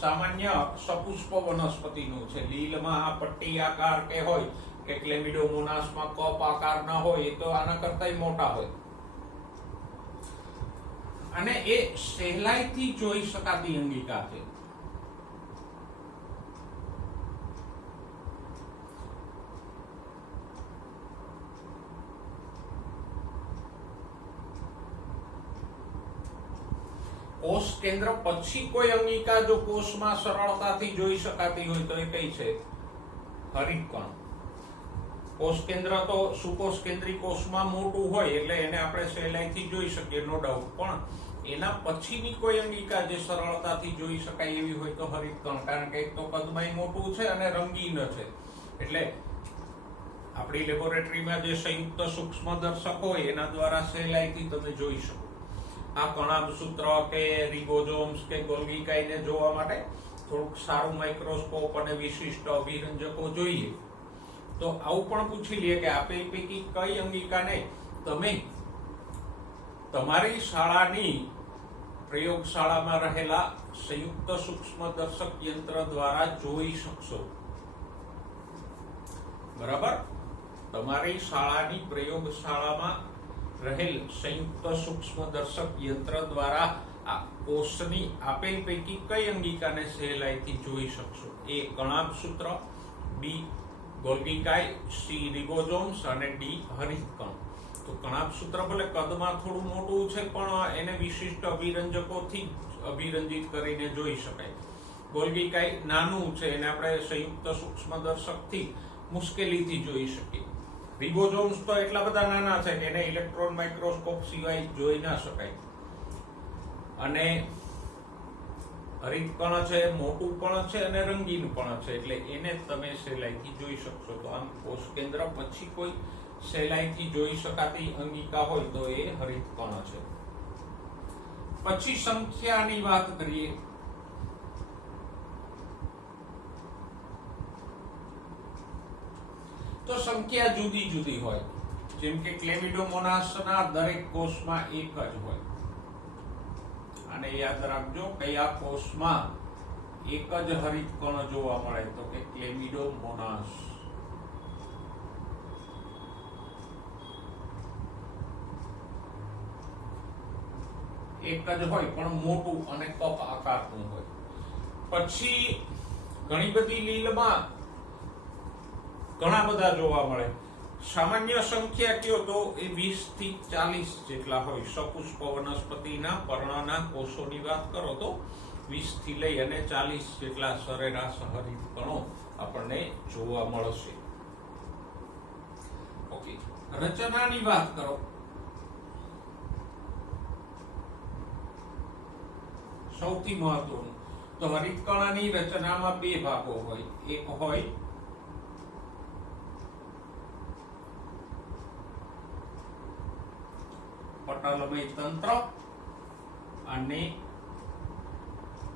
સામાન્ય સપુષ્પ વનસ્પતિનું છે. લીલમાં આ પટ્ટી આકાર કે હોય કે ક્લેમિડોમોનાસમાં કપ આકાર ના હોય એ તો આના કરતાય મોટા હોય. અને એ સહેલાઈથી જોઈ શકાતી અંગિકા છે. કોષ કેન્દ્ર પછી કોઈ અંગિકા જો કોષમાં સરળતાથી જોઈ શકાતી હોય તો એ કઈ છે? હરિતકણ. કોષ કેન્દ્ર તો સુકોષ કેન્દ્રી કોષમાં મોટું હોય એટલે એને આપણે સહેલાઈથી જોઈ શકીએ, નો ડાઉટ. પણ એના પછીની કોઈ અંગિકા જે સરળતાથી જોઈ શકાય એવી હોય તો હરિતકણ. કારણ કે એક તો કદમાં મોટું છે અને રંગીન છે. એટલે આપણી લેબોરેટરીમાં જે સંયુક્ત સૂક્ષ્મદર્શક હોય એના દ્વારા સહેલાઈથી તમે જોઈ શકો. આ કણાભ સૂત્ર કે રિબોઝોમ્સ કે ગોલ્ગી કાઈને જોવા માટે થોડુંક સારું માઇક્રોસ્કોપ અને વિશિષ્ટ અભિરંજકો જોઈએ. તો આવું પણ પૂછી લઈએ કે આપેલ પૈકી કઈ અંગિકાને તમે તમારી શાળાની પ્રયોગશાળામાં રહેલા સંયુક્ત સૂક્ષ્મદર્શક યંત્ર દ્વારા જોઈ શકશો. બરાબર, તમારી શાળાની પ્રયોગશાળામાં રહેલ સંયુક્ત સૂક્ષ્મદર્શક યંત્ર દ્વારા આ કોષની આપેલ પૈકી કઈ અંગિકાને સહેલાઈથી જોઈ શકશો? એ કણાભસૂત્ર, બી ગોલ્ગી કાય, સી રિબોઝોમ્સ અને ડી હરિતકણ. તો કણાભસૂત્ર ભલે કદમાં થોડું મોટું છે પણ એને વિશિષ્ટ અભિરંજકોથી અભિરંજિત કરીને જોઈ શકાય. ગોલ્ગી કાય નાનું છે, એને આપણે સંયુક્ત સૂક્ષ્મદર્શકથી મુશ્કેલીથી જોઈ શકીએ. રિબોઝોમ્સ તો એટલા બધા નાના છે કે એને ઇલેક્ટ્રોન માઇક્રોસ્કોપ સિવાય જોઈ ના શકાય. અને હરિતકણ છે, મોટું પણ છે અને રંગીન પણ છે, એટલે એને તમે સહેલાઈથી જોઈ શકશો. તો આમ કોષ કેન્દ્ર પછી કોઈ સહેલાઈથી જોઈ શકાતી અંગિકા હોય તો એ હરિતકણ છે. પછી સંખ્યાની વાત કરીએ. તો સંખ્યા જુદી જુદી હોય. જેમ કે ક્લેમિડોમોનાસના દરેક કોષમાં એક જ હોય. અને યાદ રાખજો, કયા કોષમાં એક જ હરિતકણ જોવા મળે? તો કે ક્લેમિડોમોનાસ. એક જ હોય પણ મોટું અને કપ આકારનું હોય. પછી ઘણી બધી લીલમાં ઘણા બધા જોવા મળે. સામાન્ય સંખ્યા કયો તો એ 20 થી 40 જેટલા હોય. સપુષ્પ વનસ્પતિના પર્ણના કોષોની વાત કરો તો 20 થી લઈ અને 40 જેટલા સરેરાશ હરિતકણો આપણને જોવા મળશે. ઓકે, રચનાની વાત કરો. સૌથી મહત્વનું તો હરિતકણની રચનામાં બે ભાગો હોય. એક હોય પટલમય તંત્ર અને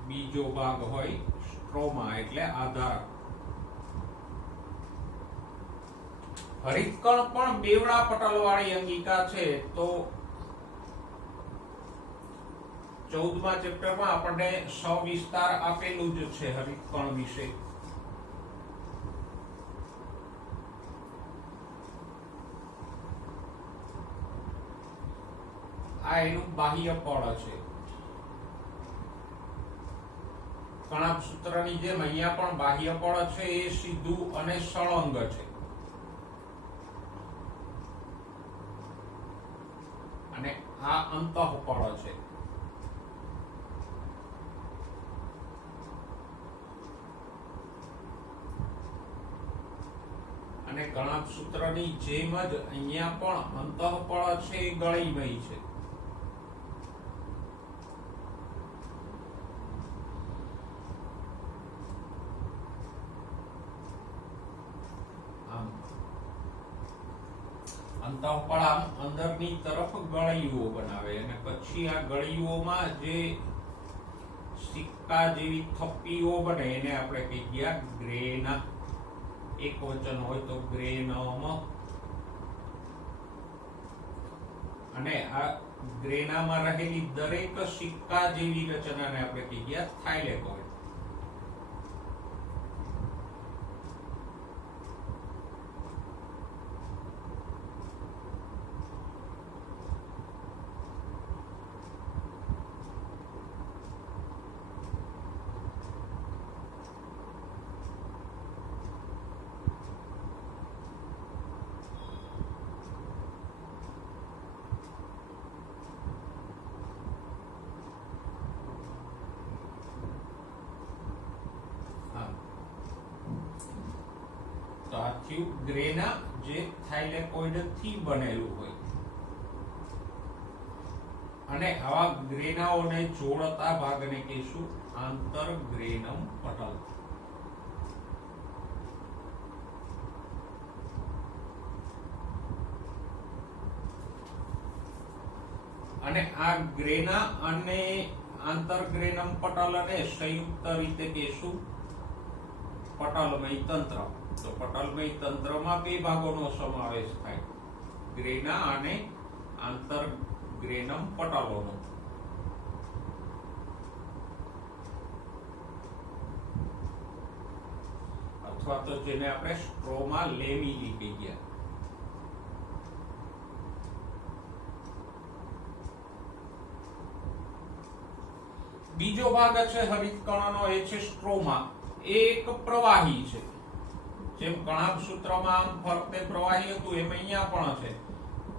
બીજો ભાગ હોય સ્ટ્રોમા એટલે આધારક. હરિતકણ પણ બેવડા પટલવાળી અંગિકા છે. તો 14મા ચેપ્ટરમાં આપણને સવિસ્તાર આપેલું જ છે હરિતકણ વિશે. આ એનું બાહ્ય પડ છે. કણાભસૂત્રની જેમ અહીંયા પણ બાહ્ય પડ છે, એ સીધું અને સળંગ છે. અને આ અંતઃપડ છે. અને કણાભસૂત્રની જેમ જ અહીંયા પણ અંતઃપડ છે, એ ગળીમય છે. અંતઃપડ આમ અંદરની તરફ ગળીઓ બનાવે અને પછી આ ગળીઓમાં જે સિક્કા જેવી થપ્પીઓ બને એને આપણે કહીએ ગ્રેના. એક વચન હોય તો ગ્રેનમ. અને આ ગ્રેનામાં રહેલી દરેક સિક્કા જેવી રચનાને આપણે કહીએ થાઇલેકોઇડ. ગ્રેના જે થાઇલેકોઇડ થી બનેલું હોય. અને આવા ગ્રેનાઓને જોડતા ભાગને કહીશું આંતરગ્રેનમ પટલ. અને આ ગ્રેના અને આંતરગ્રેનમ પટલને સંયુક્ત રીતે કહીશું પટલમય તંત્ર. તો પટલમય તંત્રમાં બે ભાગોનો સમાવેશ થાય, ગ્રેના અને આંતરગ્રેનમ પટલોનો. અથવા તો જેને આપણે સ્ટ્રોમા લેમિલી કહીએ. બીજો ભાગ છે હરિતકણનો, એ છે સ્ટ્રોમા. એ એક પ્રવાહી છે. જેમ કણાભ સૂત્રમાં આમ ફરતે પ્રવાહી હતું એમ અહીંયા પણ છે.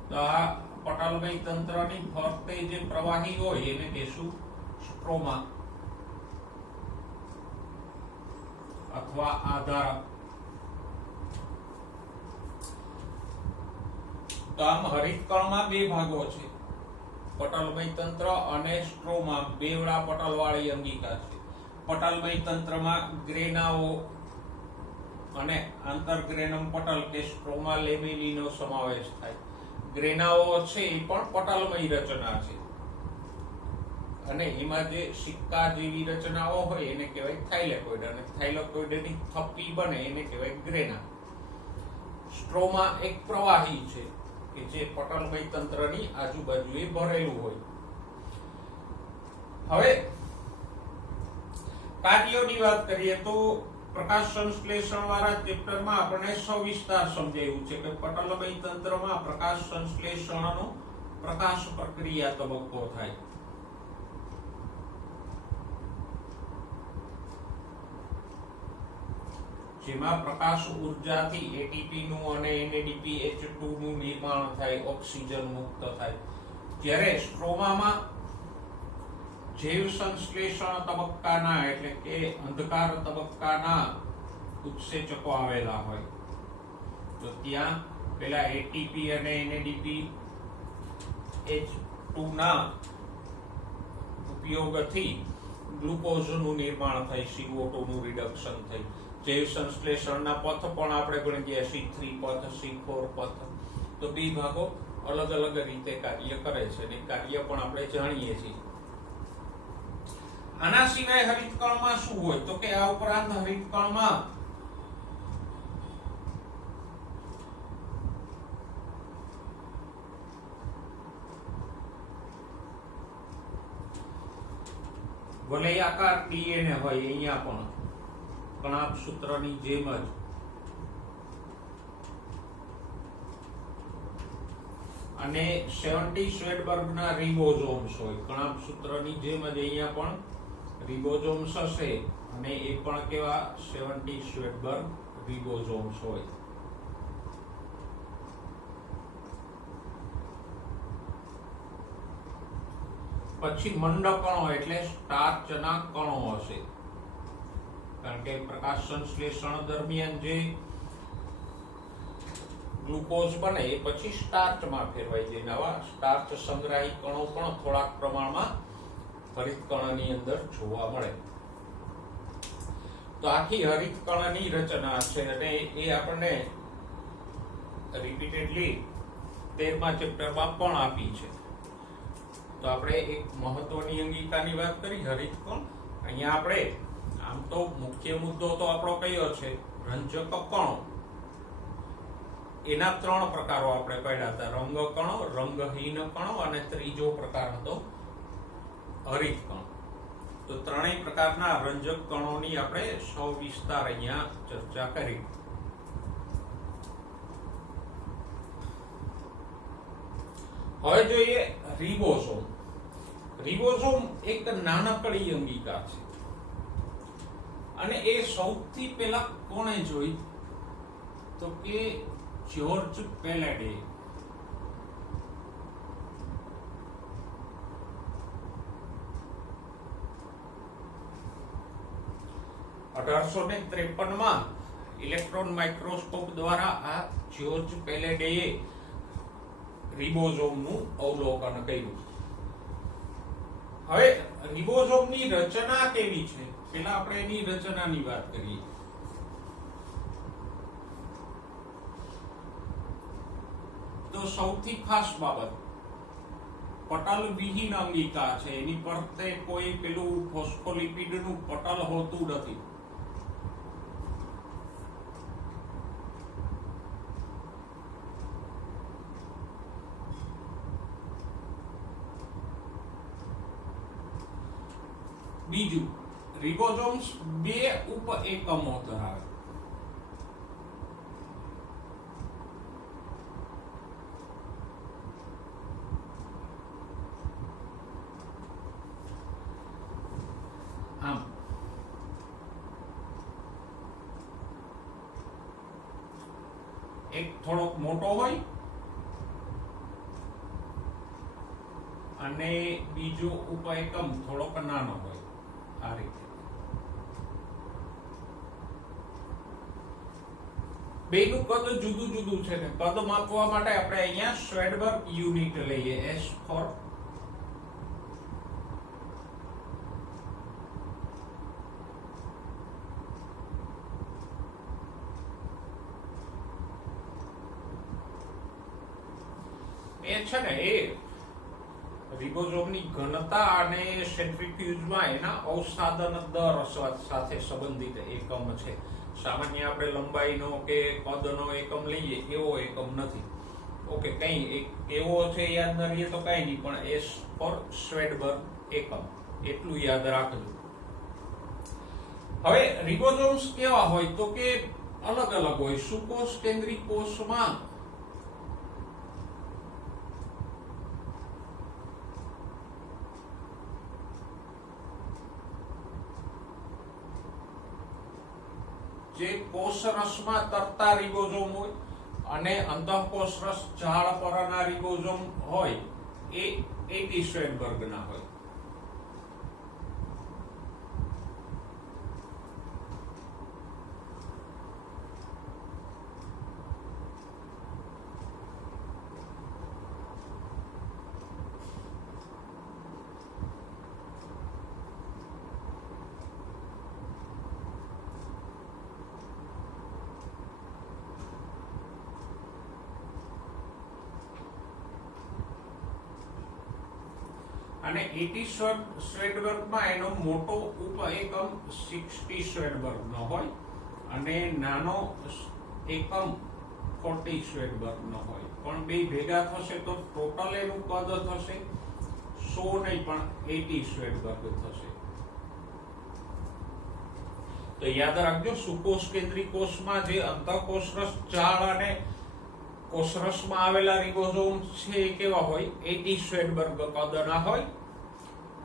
તો આ પટલમય તંત્રની ફરતે જે પ્રવાહી હોય એને કહેશું સ્ટ્રોમા અથવા આધારક. તો આમ હરિતકણમાં બે ભાગો છે, પટલમય તંત્ર અને સ્ટ્રોમા. બેવડા પટલવાળી અંગિકા છે. પટલમય તંત્રમાં ગ્રેનાઓ અને આંતરગ્રેનમ પટલ કે સ્ટ્રોમા લેમિલીનો સમાવેશ થાય. ગ્રેનાઓ છે એ પણ પટલમય રચના છે અને એમાં જે સિક્કા જેવી રચનાઓ હોય એને કહેવાય થાઇલેકોઇડ, અને થાઇલેકોઇડની થપ્પી બને એને કહેવાય ગ્રેના. સ્ટ્રોમા એક પ્રવાહી છે કે જે પટલમય તંત્રની આજુબાજુએ ભરેલું હોય. હવે કાર્યોની વાત કરીએ તો પ્રકાશ સંશ્લેષણ વાળા ચેપ્ટરમાં આપણને સવિસ્તાર સમજાયું છે કે પટલમય તંત્રમાં પ્રકાશ સંશ્લેષણનો પ્રકાશ પ્રક્રિયા તબક્કો થાય. જેમાં પ્રકાશ ઉર્જાથી એટીપી નું અને NADPH2 નું નિર્માણ થાય, ઓક્સિજન મુક્ત થાય. જ્યારે સ્ટ્રોમામાં જૈવ સંશ્લેષણ તબક્કાના એટલે કે અંધકાર તબક્કાના ઉત્સેચકો આવેલા હોય. તો ત્યાં પેલા એટીપી અને NADPH2 ના ઉપયોગથી ગ્લુકોઝનું નિર્માણ થાય, CO2 નું રિડક્શન થાય. જૈવ સંશ્લેષણના પથ પણ આપણે ગણી ગયા, C3 પથ, C4 પથ. તો બે ભાગો અલગ અલગ રીતે કાર્ય કરે છે અને કાર્ય પણ આપણે જાણીએ છીએ. આના સિવાય હરિતકણમાં શું હોય તો કે આ ઉપરાંત હરિતકણમાં વલયાકાર DNA હોય. અહીંયા પણ કણાભ સૂત્રની જેમ જ અને 70 સ્વેડબર્ગના રિબોઝોમ્સ હોય. કણાભ સૂત્રની જેમ જ અહીંયા પણ રિબોઝોમ્સ હશે અને એ પણ કેવા 70 સ્વેડબર્ગ રિબોઝોમ્સ હોય. પછી મંડકણો એટલે સ્ટાર્ચના કણો હશે, કારણ કે પ્રકાશ સંશ્લેષણ દરમિયાન જે ગ્લુકોઝ બને એ પછી સ્ટાર્ચમાં ફેરવાઈ જાય. નવા સ્ટાર્ચ સંગ્રાહી કણો પણ થોડાક પ્રમાણમાં હરિતકણની અંદર જોવા મળે. તો આખી હરિતકણની રચના છે અને એ આપણને રિપીટેડલી 13મા ચેપ્ટરમાં પણ આપી છે. તો આપણે એક મહત્વની અંગિકાની વાત કરી, હરિતકણ. અહીંયા આપણે આમ તો મુખ્ય મુદ્દો તો આપણો કયો છે, રંજક કણો. એના 3 પ્રકારો આપણે પડ્યા હતા, રંગ કણો, રંગહીન કણો અને ત્રીજો પ્રકાર હતો હરિતકણ. તો ત્રણેય પ્રકારના રંજક કણોની આપણે સવિસ્તાર અહીંયા ચર્ચા કરી. હવે જોઈએ રિબોસોમ. રિબોસોમ એક નાનકડી અંગિકા છે અને એ સૌથી પહેલા કોણે જોઈ તો કે જ્યોર્જ પેલેડે. માં ઇલેક્ટ્રોન માઇક્રોસ્કોપ દ્વારા આ જ્યોર્જ પેલેડેએ રિબોઝોમનું અવલોકન કર્યું. હવે રિબોઝોમની રચના કેવી છે, પહેલા આપણે એની રચનાની વાત કરીએ. તો સૌથી ખાસ બાબત, પટલ વિહીન અંગિકા છે. એની ફરતે કોઈ પેલું ફોસ્ફોલિપિડનું પટલ હોતું નથી. બીજું, રિબોઝોમ્સ 2 ઉપ એકમો ધરાવે. એક થોડોક મોટો હોય અને બીજો ઉપએકમ થોડોક નાનો હોય. આ રીતે બેનું કદ જુદું જુદું છે ને કદ માપવા માટે આપણે અહીંયા શ્વેડબર્ગ યુનિટ લઈએ. S ફોર એ છે ને એ રિબોઝોમની ઘનતા અને સેન્ટ્રીફ્યુજમાં એના અવસાદન દર સાથે સંબંધિત એકમ છે. સામાન્ય આપણે લંબાઈનો કે કદનો એકમ લઈએ એવો એકમ નથી. ઓકે, કઈ એવો છે યાદ ન રહીએ તો કઈ નહીં, પણ S ફોર શ્વેડબર્ગ એકમ એટલું યાદ રાખજો. હવે રિબોઝોમ્સ કેવા હોય તો કે અલગ અલગ હોય. સુકોષ કેન્દ્રીય કોષમાં જે કોષરસમાં તરતા રિબોઝોમ હોય અને અંતઃકોષરસ ઝાડ પરના રિબોઝોમ હોય એ એટી શ્વેડબર્ગના હોય. અને 80 શ્વેડબર્ગમાં એનો મોટો ઉપએકમ 60 શ્વેડબર્ગનો હોય અને નાનો એકમ 40 શ્વેડબર્ગનો હોય. પણ બે ભેગા થશે તો ટોટલ એનું કદ થશે 100 નહીં પણ 80 શ્વેડબર્ગ થશે. તો યાદ રાખજો, સુકોષ કેન્દ્રીય કોષમાં જે અંતઃકોષરસ ઝાડ અને કોષરસમાં આવેલા રિબોઝોમ છે એ કેવા હોય? 80 શ્વેડબર્ગ કદના હોય.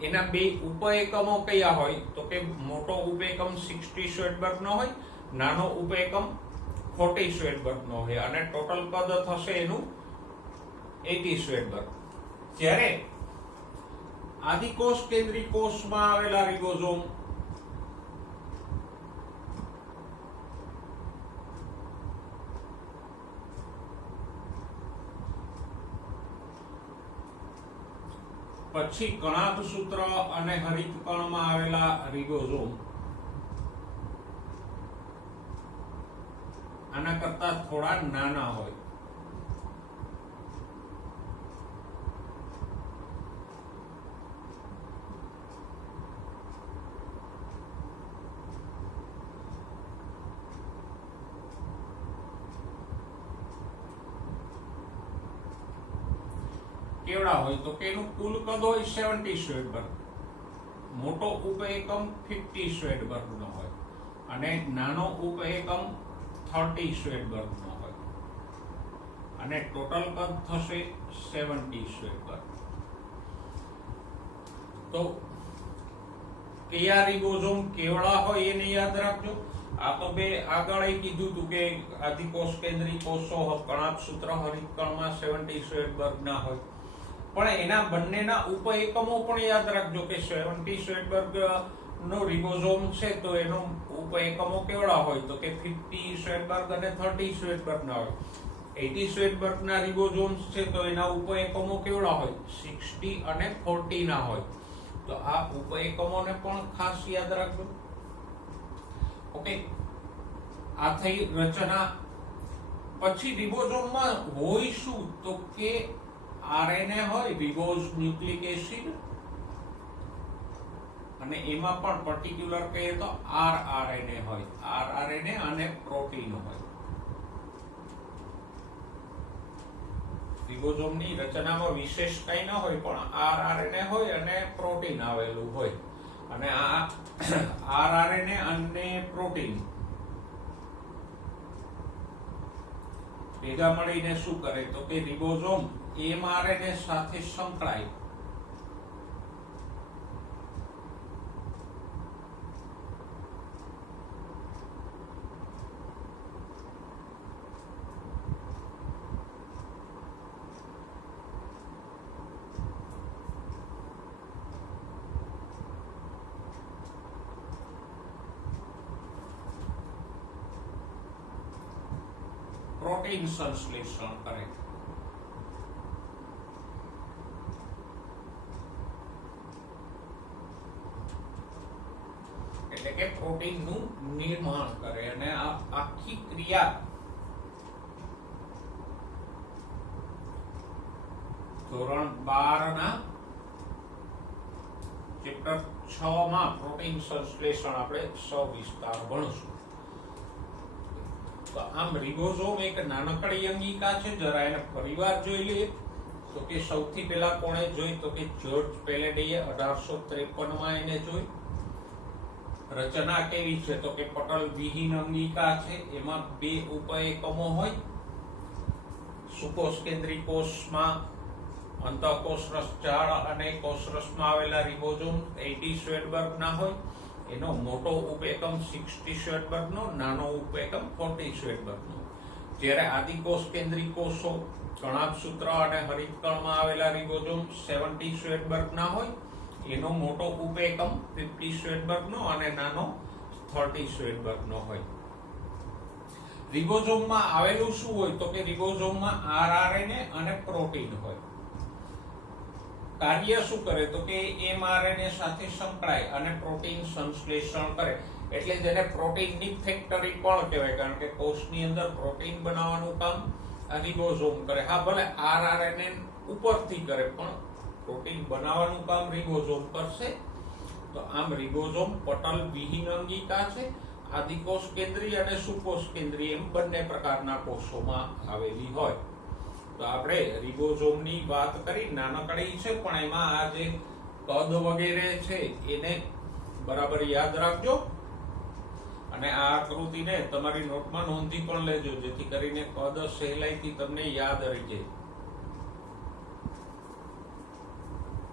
એના બે ઉપએકમો કયા હોય તો કે મોટો ઉપએકમ 60 શ્વેડબર્ગનો હોય, નાનો ઉપએકમ 40 શ્વેડબર્ગનો હોય અને ટોટલ કદ થશે એનું 80 શ્વેડબર્ગ. જ્યારે આદિકોષ કેન્દ્રીય કોષમાં આવેલા રિબોઝોમ પછી કણાભસૂત્ર અને હરિતકણમાં આવેલા રિબોઝોમ આના કરતા થોડા નાના હોય. કેવડા હોય તો કે એનું કુલ કદ હોય 70 શ્વેડબર્ગ, મોટો ઉપએકમ 50 શ્વેડબર્ગનો હોય અને નાનો ઉપએકમ 30 શ્વેડબર્ગનો હોય અને ટોટલ કદ થશે 70 શ્વેડબર્ગ. તો કયા રિબોઝોમ કેવડા હોય એને યાદ રાખજો. આ તો બે આગળ કીધું હતું કે આદિકોષ કેન્દ્રીય કોષો કણાભસૂત્ર હરિતકણમાં 70 શ્વેડબર્ગના હોય, પણ એના બંનેના ઉપએકમો પણ યાદ રાખજો કે 70 શ્વેડબર્ગ નો રિબોઝોમ છે તો એનો ઉપએકમો કેવડા હોય તો કે 50 શ્વેડબર્ગ અને 30 શ્વેડબર્ગના હોય. 80 શ્વેડબર્ગના રિબોઝોમ્સ છે તો એના ઉપએકમો કેવડા હોય? 60 અને 40 ના હોય. તો આ ઉપએકમોને પણ ખાસ યાદ રાખજો. ઓકે, આ થઈ રચના. પછી રિબોઝોમમાં હોય શું તો કે આરએનએ હોય, રિબોઝ ન્યુક્લિક એસિડ, અને એમાં પણ પર્ટિક્યુલર કહીએ તો આરઆરએનએ હોય. આરઆરએનએ અને પ્રોટીન હોય. રિબોઝોમની રચનામાં વિશેષ કઈ ન હોય પણ આરઆરએનએ હોય અને પ્રોટીન આવેલું હોય. અને આ આરઆરએનએ અને પ્રોટીન ભેગા મળીને શું કરે તો કે રિબોઝોમ એમઆરએનએ સાથે સંકળાય પ્રોટીન સંશ્લેષણ કરે. એટલે કે પ્રોટીનનું નિર્માણ કરે અને આ આખી ક્રિયા ધોરણ 12 ના ચેપ્ટર 6 માં પ્રોટીન સંશ્લેષણ આપણે સવિસ્તાર ભણશું. તો આમ રિબોઝોમ એક નાનકડી અંગિકા છે. જરા એને ફરીવાર જોઈ લઈએ. તો કે સૌથી પહેલા કોણે જોઈ? તો કે જ્યોર્જ પેલેડીએ 1853 માં એને જોઈ. રચના કેવી છે? તો કે પટલ વિહીન અંગિકા છે. એમાં 2 ઉપએકમો હોય. સુકોષ કેન્દ્રી કોષમાં અંતઃકોષરસ જાળ અને કોષરસમાં આવેલા રિબોઝોમ 80 શ્વેડબર્ગના હોય. એનો મોટો ઉપએકમ 60 શ્વેડબર્ગનો, નાનો ઉપએકમ 40 શ્વેડબર્ગનો. જ્યારે આદિકોષ કેન્દ્રી કોષો કણાભસૂત્ર અને હરિતકણમાં આવેલા રિબોઝોમ 70 શ્વેડબર્ગના હોય. એનો મોટો ઉપએકમ 50 શ્વેડબર્ગનો અને નાનો 30 શ્વેડબર્ગનો હોય. રિબોઝોમમાં આવેલું શું હોય? તો કે રિબોઝોમમાં આરઆરએનએ અને પ્રોટીન હોય. કાર્ય શું કરે? તો કે એમઆરએનએ સાથે સંકળાય અને પ્રોટીન સંશ્લેષણ કરે. એટલે જેને પ્રોટીનની ફેક્ટરી પણ કહેવાય, કારણ કે કોષની અંદર પ્રોટીન બનાવવાનું કામ આ રિબોઝોમ કરે. હા, ભલે આરઆરએનએ ઉપરથી કરે પણ પ્રોટીન બનાવવાનું કામ રિબોઝોમ કરશે. તો આમ રિબોઝોમ પટલ વિહીન અંગિકા છે. આદિકોષ કેન્દ્રીય અને સુકોષ કેન્દ્રીય એમ બંને પ્રકારના કોષોમાં આવેલી હોય. તો આપણે રિબોઝોમની વાત કરી, નાનકડી છે પણ એમાં આ જે કદ વગેરે છે એને બરાબર યાદ રાખજો અને આ આકૃતિને તમારી નોટમાં નોંધી પણ લેજો, જેથી કરીને કદ સહેલાઈથી તમને યાદ રહી જાય.